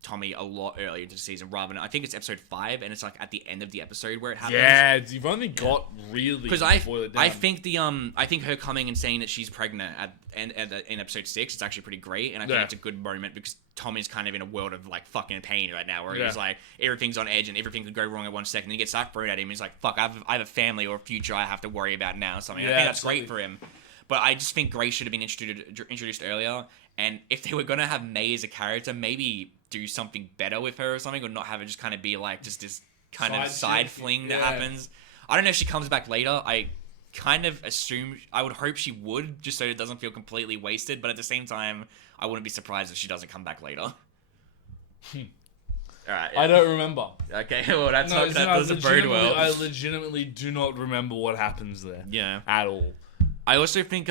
Tommy a lot earlier into the season, rather than I think it's episode 5, and it's like at the end of the episode where it happens. Yeah, you've only got really because I think I think her coming and saying that she's pregnant in episode 6 is actually pretty great, and I think it's a good moment because Tommy's kind of in a world of like fucking pain right now, where he's like everything's on edge and everything could go wrong at 1 second. And he gets that thrown at him. He's like, "Fuck, I have a family or a future I have to worry about now." Or something. I think that's great for him. But I just think Grace should have been introduced earlier. And if they were gonna have May as a character, maybe do something better with her or something, or not have her just kind of be like just this kind of side fling that happens. I don't know if she comes back later. I kind of assume I would hope she would, just so it doesn't feel completely wasted. But at the same time, I wouldn't be surprised if she doesn't come back later. All right. Yeah. I don't remember. Okay, well that doesn't bode well. I legitimately do not remember what happens there. Yeah. At all. I also think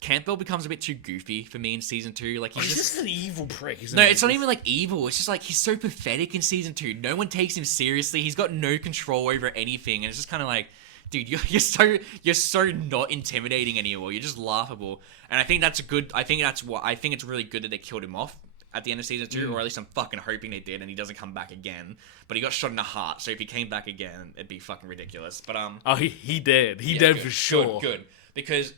Campbell becomes a bit too goofy for me in season 2. Like he's just an evil prick, isn't he? No, it's not even like evil. It's just like he's so pathetic in season 2. No one takes him seriously. He's got no control over anything, and it's just kind of like, dude, you're so not intimidating anymore. You're just laughable. And I think that's I think it's really good that they killed him off at the end of season 2, or at least I'm fucking hoping they did, and he doesn't come back again. But he got shot in the heart, so if he came back again, it'd be fucking ridiculous. But he did. He did for sure. Good. Because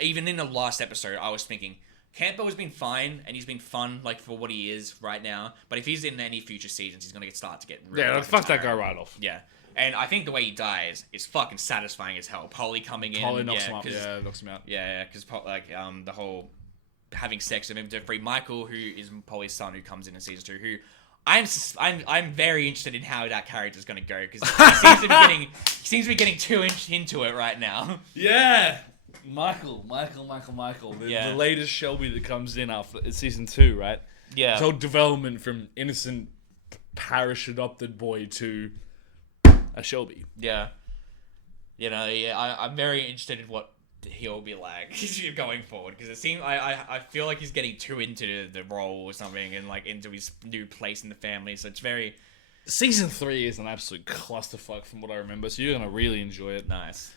even in the last episode, I was thinking Campbell has been fine and he's been fun like for what he is right now. But if he's in any future seasons, he's gonna start to get really fuck that guy right off. Yeah, and I think the way he dies is fucking satisfying as hell. Polly coming in, Polly knocks him up. Yeah, knocks him out. Yeah, because like the whole having sex with him to free Michael, who is Polly's son, who comes in season 2, who. I'm very interested in how that character's gonna go because he seems to be getting too into it right now. Yeah, Michael. The latest Shelby that comes in after season 2, right? Yeah. His whole development from innocent parish adopted boy to a Shelby. Yeah. I'm very interested in what he'll be like going forward because it seems I feel like he's getting too into the role or something and like into his new place in the family, so it's very. Season 3 is an absolute clusterfuck from what I remember, so you're gonna really enjoy it. Nice.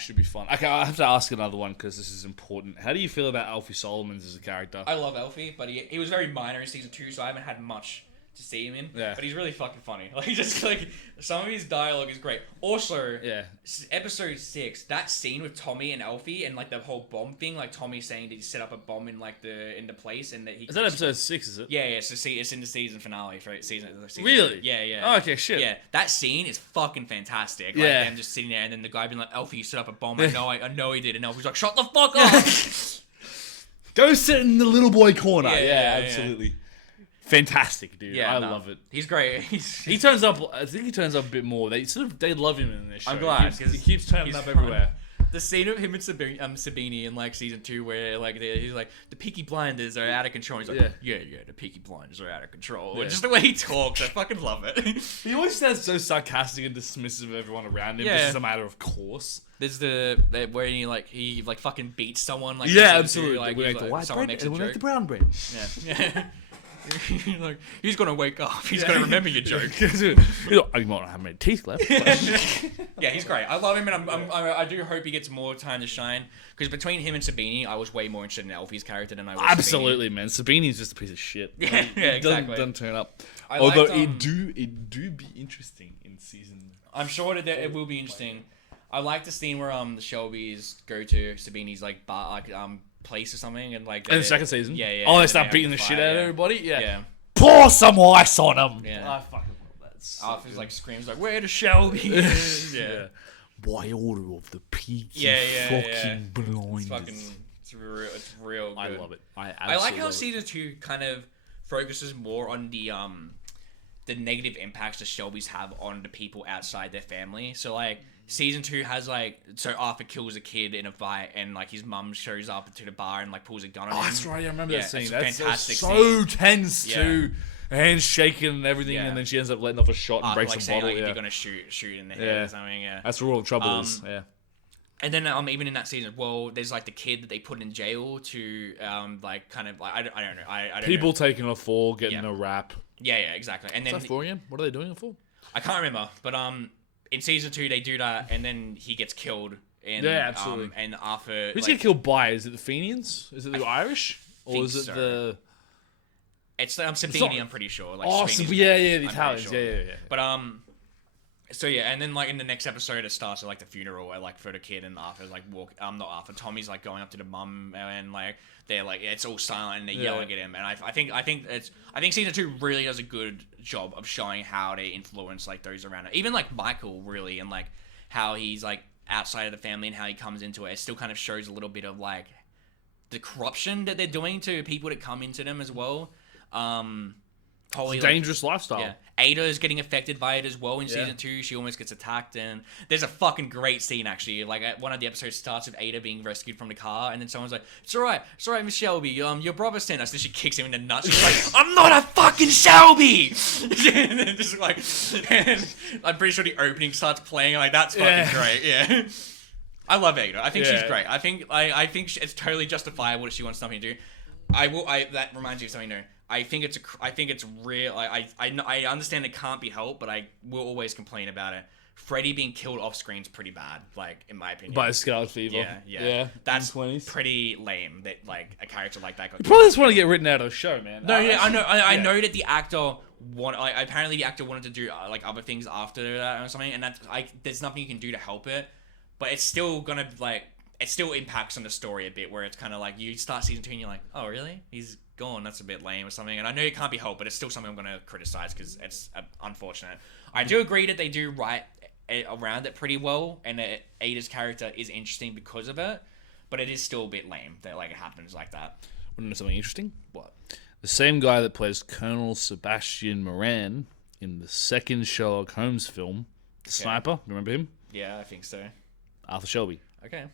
Should be fun. Okay, I have to ask another one because this is important. How do you feel about Alfie Solomons as a character? I love Alfie, but he was very minor in season 2, so I haven't had much to see him in. Yeah. But he's really fucking funny. Like, just like some of his dialogue is great. Also, episode 6, that scene with Tommy and Alfie and like the whole bomb thing, like Tommy saying that he set up a bomb in like the place and that he. Is that episode 6? Is it? Yeah. So see, it's in the season finale for season. Really? Yeah. Oh, okay, shit. Yeah, that scene is fucking fantastic. Like, them just sitting there and then the guy being like, "Alfie, you set up a bomb." I know he did. And Alfie's like, "Shut the fuck up." Go sit in the little boy corner. Yeah, absolutely. Fantastic, dude. I love it. He's great. He turns up. I think he turns up a bit more. They love him in this show. I'm glad because he keeps turning up everywhere. The scene of him and Sabini in like season 2, where like he's like, the Peaky Blinders are out of control. He's like, yeah, the Peaky Blinders are out of control. Yeah. Just the way he talks, I fucking love it. He always sounds so sarcastic and dismissive of everyone around him. This is a matter of course. There's the where he fucking beats someone. Like, absolutely. Like, we make the white bread and we make the brown bread. Yeah. Like, he's gonna wake up. He's gonna remember your joke. I might not have many teeth left. Yeah, he's great. I love him, and I do hope he gets more time to shine. Because between him and Sabini, I was way more interested in Alfie's character than I was. Absolutely, man. Sabini's just a piece of shit. Yeah, exactly. Doesn't turn up. Although it do be interesting in season. I'm sure that it will be interesting. I like the scene where the Shelbys go to Sabini's like bar, place or something, and like in the second season. Yeah. Oh, they start beating the shit out of everybody. Yeah. Pour some ice on them. Yeah. I fucking love that. So Arthur's like screams like, "Where the Shelbys?" Yeah. By order of the Peaky fucking Blinders. It's real good. I love it. I like how season 2 kind of focuses more on the negative impacts the Shelbys have on the people outside their family. So like season 2 has like, so Arthur kills a kid in a fight and like his mum shows up to the bar and like pulls a gun on him. That's right, I remember that scene. That's fantastic. So tense too. Hands shaking and everything, and then she ends up letting off a shot and breaks a bottle. Like, you're gonna shoot in the head or something. Yeah, that's where all the trouble is. Yeah. And then even in that season, well, there's like the kid that they put in jail to like kind of like I don't know. I don't People know. Taking a fall, getting a rap. Yeah, exactly. And what's then that for again? What are they doing it for? I can't remember, but in season 2 they do that, and then he gets killed. And, absolutely. And Arthur. Who's get killed by? Is it the Fenians? Is it the Irish? Or is it the? It's Sabini, I'm pretty sure. Like, the Italians. Sure. Yeah. But so yeah, and then like in the next episode, it starts with like the funeral, where like for the kid, and Arthur's like not Arthur. Tommy's like going up to the mum, and like they're like it's all silent, and they're yelling at him. And I think season 2 really does a good job of showing how they influence like those around it. Even like Michael, really, and like how he's like outside of the family and how he comes into it. It still kind of shows a little bit of like the corruption that they're doing to people that come into them as well. It's a dangerous lifestyle. Yeah. Ada is getting affected by it as well in season 2. She almost gets attacked, and there's a fucking great scene actually. Like one of the episodes starts with Ada being rescued from the car, and then someone's like, "It's alright, Miss Shelby. Your brother sent us." Then she kicks him in the nuts. She's like, "I'm not a fucking Shelby." And then just like, I'm pretty sure the opening starts playing. Like that's fucking great. Yeah. I love Ada. I think she's great. I think it's totally justifiable that she wants something to do. That reminds me of something new. I think it's real. I understand it can't be helped, but I will always complain about it. Freddy being killed off screen is pretty bad, like in my opinion. By Scarlet Fever. Yeah. That's pretty lame that like a character like that got. You probably just want to get written out of the show, man. No, I know. I know that the actor apparently the actor wanted to do like other things after that or something, and that's there's nothing you can do to help it, but it's still gonna like it still impacts on the story a bit, where it's kind of like you start season 2 and you're like, oh really? He's gone. That's a bit lame or something. And I know it can't be helped, but it's still something I'm going to criticize because it's unfortunate. I do agree that they do write around it pretty well, and that Ada's character is interesting because of it, but it is still a bit lame that like it happens like that. Want to know something interesting? What? The same guy that plays Colonel Sebastian Moran in the second Sherlock Holmes film, The Sniper. Remember him? Yeah, I think so. Arthur Shelby. Okay.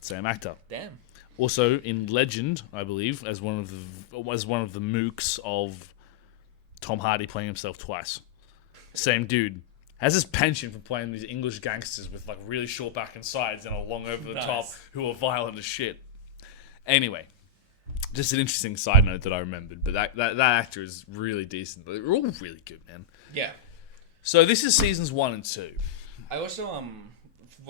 Same actor. Damn. Also in Legend, I believe, as one of the mooks of Tom Hardy playing himself twice. Same dude. Has his pension for playing these English gangsters with like really short back and sides and a long over the top who are violent as shit. Anyway, just an interesting side note that I remembered. But that actor is really decent. They're all really good, man. Yeah. So this is seasons 1 and 2. I also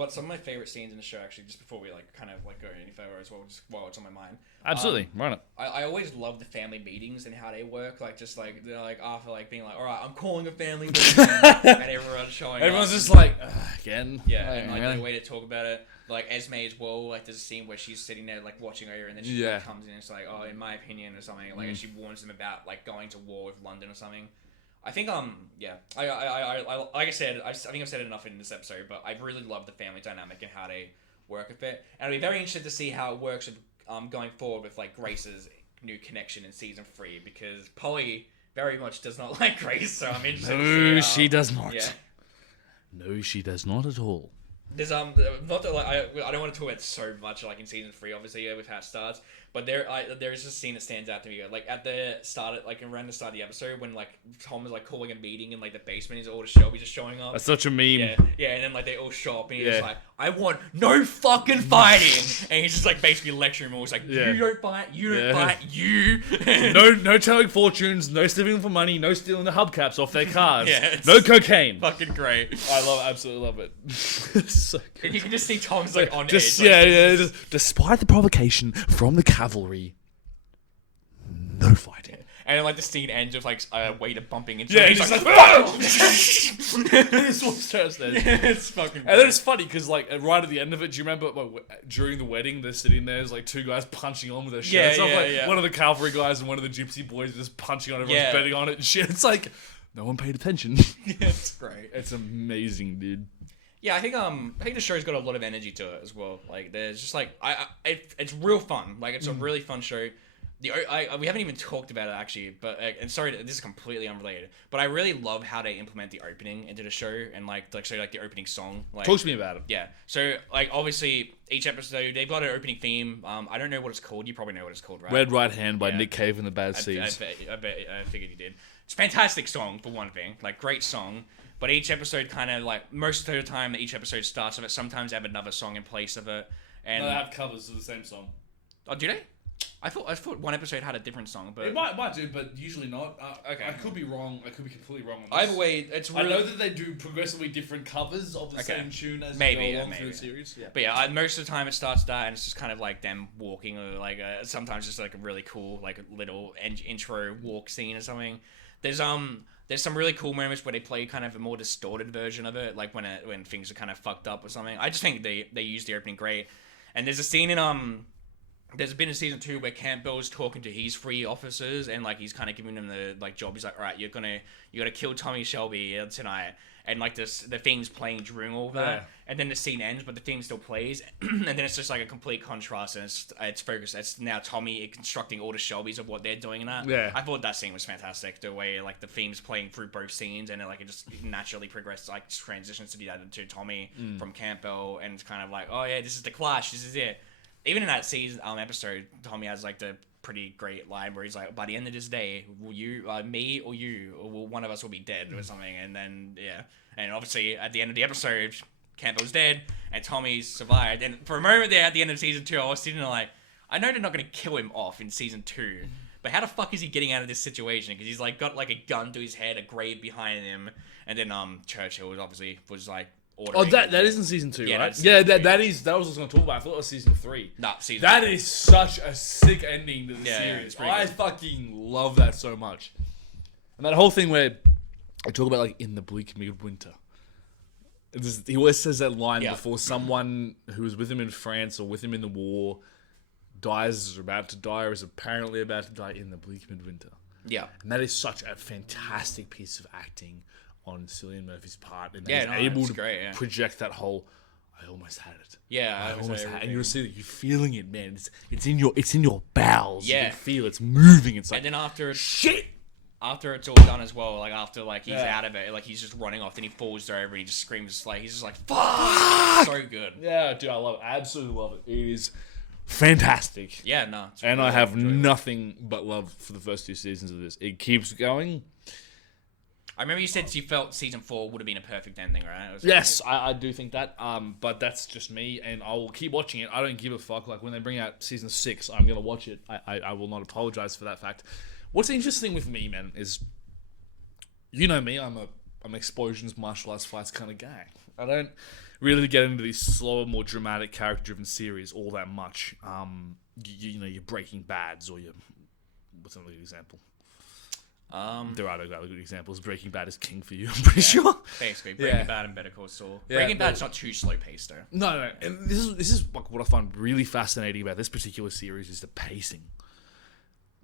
some of my favorite scenes in the show, actually, just before we like kind of like go any further as well, just while it's on my mind. Absolutely, run it. I always love the family meetings and how they work. Like, just like they're like after like being like, all right, I'm calling a family meeting, and everyone's showing. Everyone's up. just like again. Yeah, and like the way to talk about it. Like Esme as well. Like there's a scene where she's sitting there like watching over, and then she like, comes in and it's like, oh, in my opinion or something. Like and she warns them about like going to war with London or something. I think yeah, I like I said, I think I've said it enough in this episode, but I really love the family dynamic and how they work with it, and I'll be very interested to see how it works with going forward with like Grace's new connection in season 3, because Polly very much does not like Grace, so I'm interested. No, she does not. Yeah. No, she does not at all. There's not that like I don't want to talk about so much like in season 3, obviously, with how it starts, but there's a scene that stands out to me, like at the start, like around the start of the episode when like Tom is like calling a meeting in like the basement, is all the Shelby's just showing up. That's such a meme. Yeah, and then like they all show up and he's just like, I want no fucking fighting, and he's just like basically lecturing them all. He's like, you don't fight, you don't fight, you. no telling fortunes, no stealing for money, no stealing the hubcaps off their cars, it's no cocaine. Fucking great. I love it, absolutely love it. It's so good. And you can just see Tom's like on just, edge. Just, despite the provocation from the cavalry, no fighting. And then like the scene ends with like a waiter bumping into him. He's just like, it's fucking and then it's funny because like right at the end of it, do you remember during the wedding they're sitting there, there's like two guys punching on with their shirts off, one of the cavalry guys and one of the gypsy boys just punching on everyone's betting on it and shit. It's like no one paid attention. It's great. It's amazing, dude. Yeah, I think the show's got a lot of energy to it as well. Like there's just like it's real fun. Like it's a really fun show. We haven't even talked about it actually, but and sorry, this is completely unrelated. But I really love how they implement the opening into the show and like the opening song. Like, talk to me about it. Yeah, so like obviously each episode they've got an opening theme. I don't know what it's called. You probably know what it's called, right? Red Right Hand by Nick Cave and the Bad Seeds. I figured you did. It's a fantastic song for one thing, like great song. But each episode kind of like most of the time each episode starts with it. Sometimes they have another song in place of it. And no, they have covers of the same song. Oh, do they? I thought one episode had a different song, but it might do, but usually not. Okay, I could be wrong. I could be completely wrong on this. Either way, it's really... I know that they do progressively different covers of the same tune as they go along through the series. Yeah. But yeah, most of the time it starts that, and it's just kind of like them walking, or like sometimes just like a really cool like little intro walk scene or something. There's some really cool moments where they play kind of a more distorted version of it, like when things are kind of fucked up or something. I just think they use the opening great. And there's a scene in there's been in season 2 where Campbell's talking to his 3 officers and like he's kind of giving them the like job. He's like, all right, you gotta kill Tommy Shelby tonight, and like the theme's playing during all that, and then the scene ends, but the theme still plays, and then it's just like a complete contrast, and it's focused. It's now Tommy constructing all the Shelbys of what they're doing in that. Yeah, I thought that scene was fantastic. The way like the theme's playing through both scenes, and it just naturally progresses, like transitions to Tommy from Campbell, and it's kind of like, oh yeah, this is the clash. This is it. Even in that season episode, Tommy has like the pretty great line where he's like, by the end of this day, will you, me or you, or one of us will be dead or something. And then, and obviously at the end of the episode, Campbell's dead and Tommy's survived. And for a moment there at the end of season 2, I was sitting there like, I know they're not going to kill him off in season 2, but how the fuck is he getting out of this situation? Because he's like got like a gun to his head, a grave behind him, and then Churchill was like, oh, that is in season 2, right? Yeah, that was what I was going to talk about. I thought it was season 3. Nah, season That 3. is such a sick ending to the series. I fucking love that so much. And that whole thing where I talk about like in the bleak midwinter. He always says that line before someone who was with him in France or with him in the war dies or about to die or is apparently about to die in the bleak midwinter. Yeah. And that is such a fantastic piece of acting on Cillian Murphy's part, and he's able to project that whole. I almost had it. Yeah, I almost had it. And you'll see that you're feeling it, man. It's in your bowels. Yeah, you can feel it's moving. It's like, and then after it's all done as well, like after like he's out of it, like he's just running off, then he falls over and he just screams like he's just like fuck. So good. Yeah, dude, I love it. I absolutely love it. It is fantastic. Yeah, no. And really I have nothing but love for the first 2 seasons of this. It keeps going. I remember you said you felt season 4 would have been a perfect ending, right? Yes, I do think that. But that's just me, and I will keep watching it. I don't give a fuck. Like when they bring out season 6, I'm gonna watch it. I will not apologize for that fact. What's interesting with me, man, is you know me. I'm explosions, martial arts, fights kind of guy. really get into these slower, more dramatic, character-driven series all that much. You know, your Breaking Bads or your... What's another good example? There are no other good examples. Breaking Bad is king for you, I'm pretty sure. Basically, Breaking Bad and Better Call Saul. Breaking Bad's not too slow paced though. No. And this is like what I find really fascinating about this particular series is the pacing.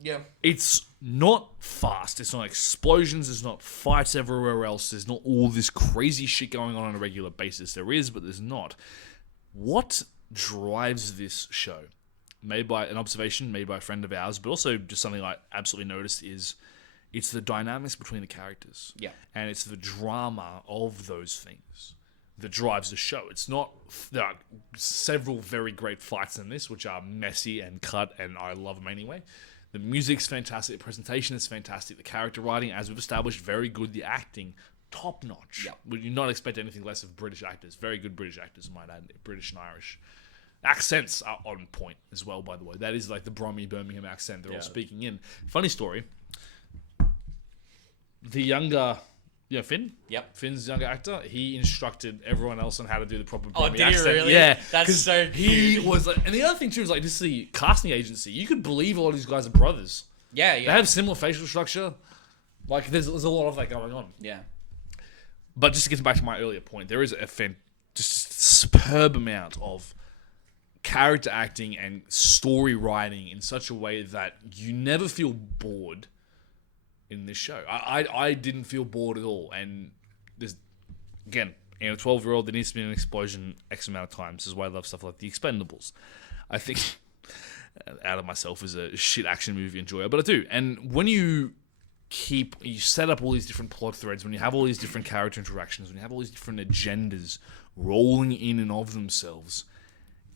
Yeah. It's not fast. It's not explosions. There's not fights everywhere else. There's not all this crazy shit going on a regular basis. There is, but there's not. What drives this show? Made by an observation made by a friend of ours, but also just something I absolutely noticed is it's the dynamics between the characters. Yeah. And it's the drama of those things that drives the show. It's not... There are several very great fights in this, which are messy and cut, and I love them anyway. The music's fantastic. The presentation is fantastic. The character writing, as we've established, very good. The acting, top-notch. Yeah. Would you not expect anything less of British actors? Very good British actors, might add. British and Irish. Accents are on point as well, by the way. That is like the Brommy Birmingham accent they're all speaking in. Funny story... The younger, Finn? Yep. Finn's younger actor, he instructed everyone else on how to do the proper Oh, Brummy did accent. he really? Yeah. That's so cute. He was like, and the other thing too is like, this is the casting agency. You could believe a lot of these guys are brothers. Yeah. They have similar facial structure. Like, there's a lot of that going on. Yeah. But just to get back to my earlier point, there is just superb amount of character acting and story writing in such a way that you never feel bored in this show. I didn't feel bored at all. And there's, again, in a 12-year-old, there needs to be an explosion X amount of times. This is why I love stuff like The Expendables. I think, out of myself as a shit action movie enjoyer, but I do. And when you set up all these different plot threads, when you have all these different character interactions, when you have all these different agendas rolling in and of themselves,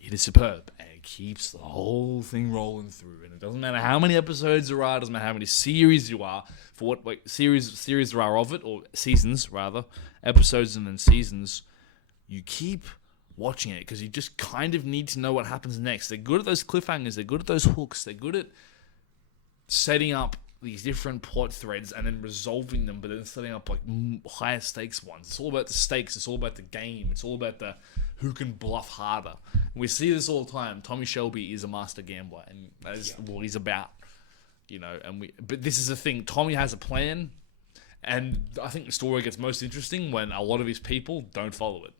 it is superb, and it keeps the whole thing rolling through. And it doesn't matter how many episodes there are, it doesn't matter how many series you are, for what series there are of it, or seasons rather, episodes and then seasons. You keep watching it because you just kind of need to know what happens next. They're good at those cliffhangers, they're good at those hooks, they're good at setting up these different plot threads and then resolving them, but then setting up like higher stakes ones. It's all about the stakes. It's all about the game. It's all about the who can bluff harder. And we see this all the time. Tommy Shelby is a master gambler, and that is what he's about, but this is the thing. Tommy has a plan, and I think the story gets most interesting when a lot of his people don't follow it.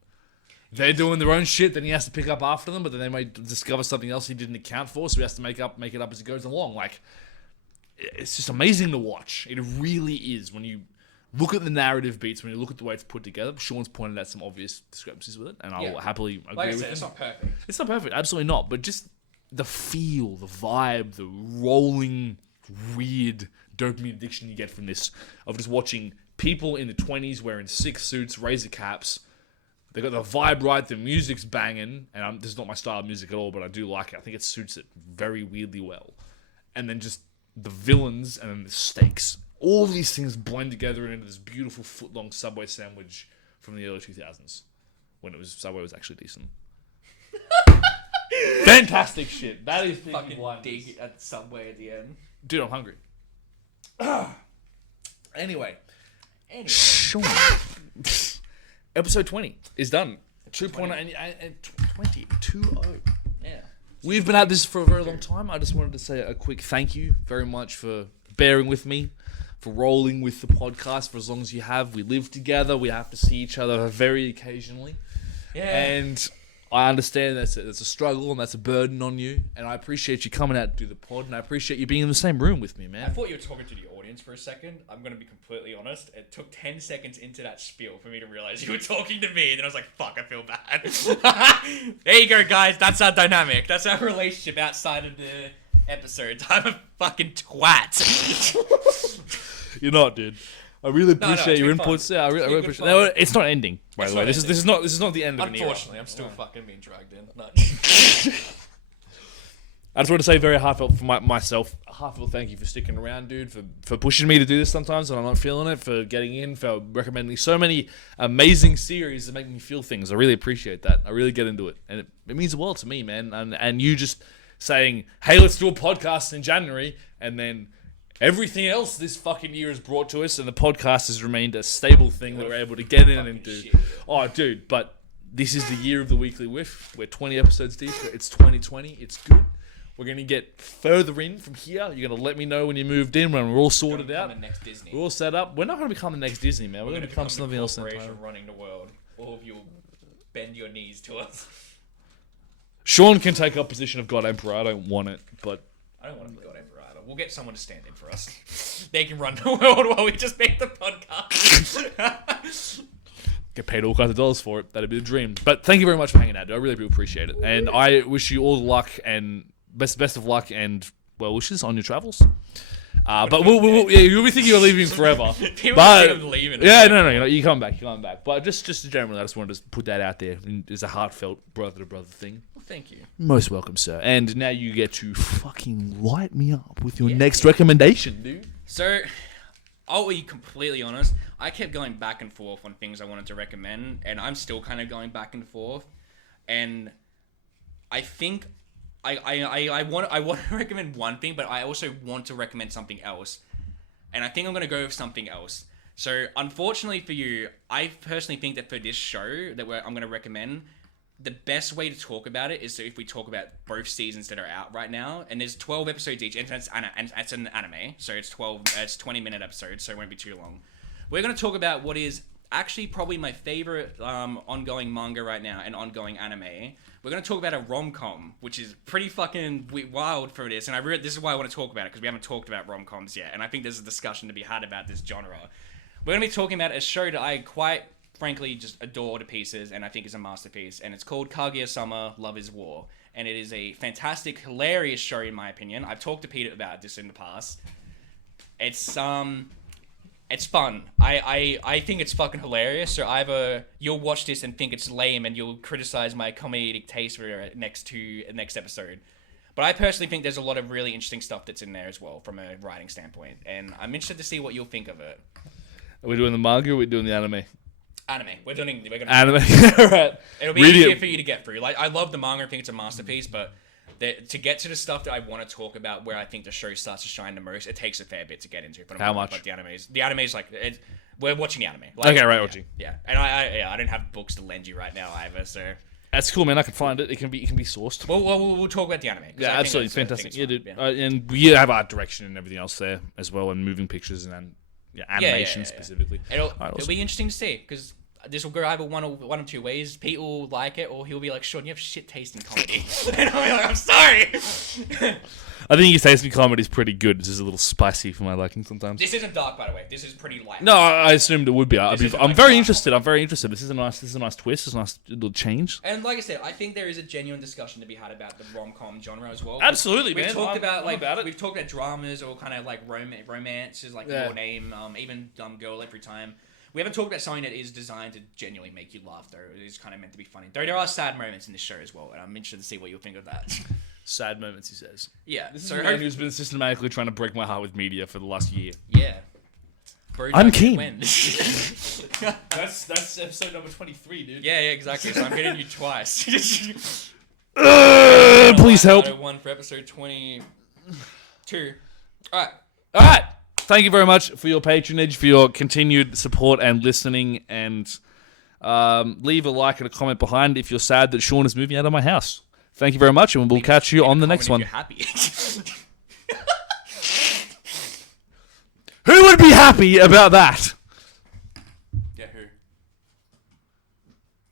They're doing their own shit, then he has to pick up after them, but then they might discover something else he didn't account for, so he has to make it up as he goes along. Like, it's just amazing to watch. It really is. When you look at the narrative beats, when you look at the way it's put together, Shaun's pointed out some obvious discrepancies with it, and I'll happily agree like I with said, him. it's not perfect. It's not perfect, absolutely not. But just the feel, the vibe, the rolling, weird dopamine addiction you get from this, of just watching people in the 20s wearing sick suits, razor caps. They got the vibe right, the music's banging, and this is not my style of music at all, but I do like it. I think it suits it very weirdly well. And then just the villains and then the stakes. All these things blend together into this beautiful foot-long Subway sandwich from the early 2000s, when Subway was actually decent. Fantastic shit. That is Fucking Blinders. dig at Subway at the end. Dude, I'm hungry. Anyway. Shaun. Episode 20 is done. 2.0 and 20. 2.0. Yeah. We've been at this for a very long time. I just wanted to say a quick thank you very much for bearing with me, for rolling with the podcast for as long as you have. We live together. We have to see each other very occasionally. Yeah. And I understand that's a struggle and that's a burden on you. And I appreciate you coming out to do the pod, and I appreciate you being in the same room with me, man. I thought you were talking to the audience for a second. I'm going to be completely honest. It took 10 seconds into that spiel for me to realize you were talking to me. And then I was like, fuck, I feel bad. There you go, guys. That's our dynamic. That's our relationship outside of the episodes. I'm a fucking twat. You're not, dude. I really appreciate your inputs. Fun. Yeah, I really appreciate. No, it's not ending, by the way. This is not the end of an era. Unfortunately, I'm still fucking being dragged in. No. I just want to say very heartfelt for myself. A heartfelt thank you for sticking around, dude. For pushing me to do this sometimes when I'm not feeling it. For getting in. For recommending so many amazing series that make me feel things. I really appreciate that. I really get into it, and it means the world to me, man. And you just saying, "Hey, let's do a podcast in January," and then everything else this fucking year has brought to us, and the podcast has remained a stable thing that we're able to get in and do. Shit. Oh, dude, but This is the year of the weekly whiff. We're 20 episodes deep. It's 2020. It's good. We're going to get further in from here. You're going to let me know when you moved in, when we're all sorted out. The next Disney. We're all set up. We're not going to become the next Disney, man. We're going to become something else. Running the world. All of you bend your knees to us. Shaun can take up position of God Emperor. I don't want it, but... I don't want to be God Emperor either. We'll get someone to stand in for us. They can run the world while we just make the podcast. Get paid all kinds of dollars for it. That'd be a dream. But thank you very much for hanging out, dude. I really do appreciate it. And I wish you all the luck and best of luck and well wishes on your travels. But you'll be thinking you're leaving forever. People think I'm leaving. Yeah, no, you come back. But just generally, I just wanted to put that out there. It's a heartfelt brother-to-brother thing. Well, thank you. Most welcome, sir. And now you get to fucking light me up with your next recommendation, dude. So, I'll be completely honest. I kept going back and forth on things I wanted to recommend, and I'm still kind of going back and forth. And I think I want to recommend one thing, but I also want to recommend something else. And I think I'm going to go with something else. So, unfortunately for you, I personally think that for this show that I'm going to recommend, the best way to talk about it is if we talk about both seasons that are out right now. And there's 12 episodes each, and it's an anime, so it's 20-minute episodes, so it won't be too long. We're going to talk about what is actually probably my favorite ongoing manga right now and ongoing anime. We're going to talk about a rom-com, which is pretty fucking wild for this. And this is why I want to talk about it, because we haven't talked about rom-coms yet. And I think there's a discussion to be had about this genre. We're going to be talking about a show that I quite frankly just adore to pieces and I think is a masterpiece. And it's called Kaguya-sama Love is War. And it is a fantastic, hilarious show in my opinion. I've talked to Peter about this in the past. It's fun. I think it's fucking hilarious. So either you'll watch this and think it's lame and you'll criticize my comedic taste for next episode. But I personally think there's a lot of really interesting stuff that's in there as well from a writing standpoint. And I'm interested to see what you'll think of it. Are we doing the manga or are we doing the anime? Anime. We're gonna anime. Right. It'll be easier for you to get through. Like I love the manga. I think it's a masterpiece, but to get to the stuff that I want to talk about, where I think the show starts to shine the most, it takes a fair bit to get into. But how much? Like the anime's like we're watching the anime. Like, okay, right, watching. Yeah, and I don't have books to lend you right now either, so. That's cool, man. I can find it. It can be sourced. We'll talk about the anime. Yeah, absolutely, fantastic. Yeah, dude. Yeah. And we have art direction and everything else there as well, and moving pictures and animation specifically. It'll be interesting to see because this will go either one of two ways. Pete will like it, or he'll be like, "Shaun, you have shit taste in comedy," and I'll be like, "I'm sorry." I think his taste in comedy is pretty good. It's just a little spicy for my liking sometimes. This isn't dark, by the way. This is pretty light. No, I assumed it would be. I'm very interested. I'm very interested. This is a nice twist. It's a nice little change. And like I said, I think there is a genuine discussion to be had about the rom-com genre as well. Absolutely, man. We've talked about dramas or kind of like romances, like Your Name, even Girl Every Time. We haven't talked about something that is designed to genuinely make you laugh, though. It is kind of meant to be funny. Though there are sad moments in this show as well, and I'm interested to see what you'll think of that. Sad moments, he says. Yeah. This is a man who's been systematically trying to break my heart with media for the last year. Yeah. Bro, I'm keen. That's episode number 23, dude. Yeah, exactly. So I'm hitting you twice. Please help. One for episode 22. All right. Thank you very much for your patronage, for your continued support and listening, and leave a like and a comment behind if you're sad that Shaun is moving out of my house. Thank you very much, and we'll catch you on the next one. You're happy. Who would be happy about that?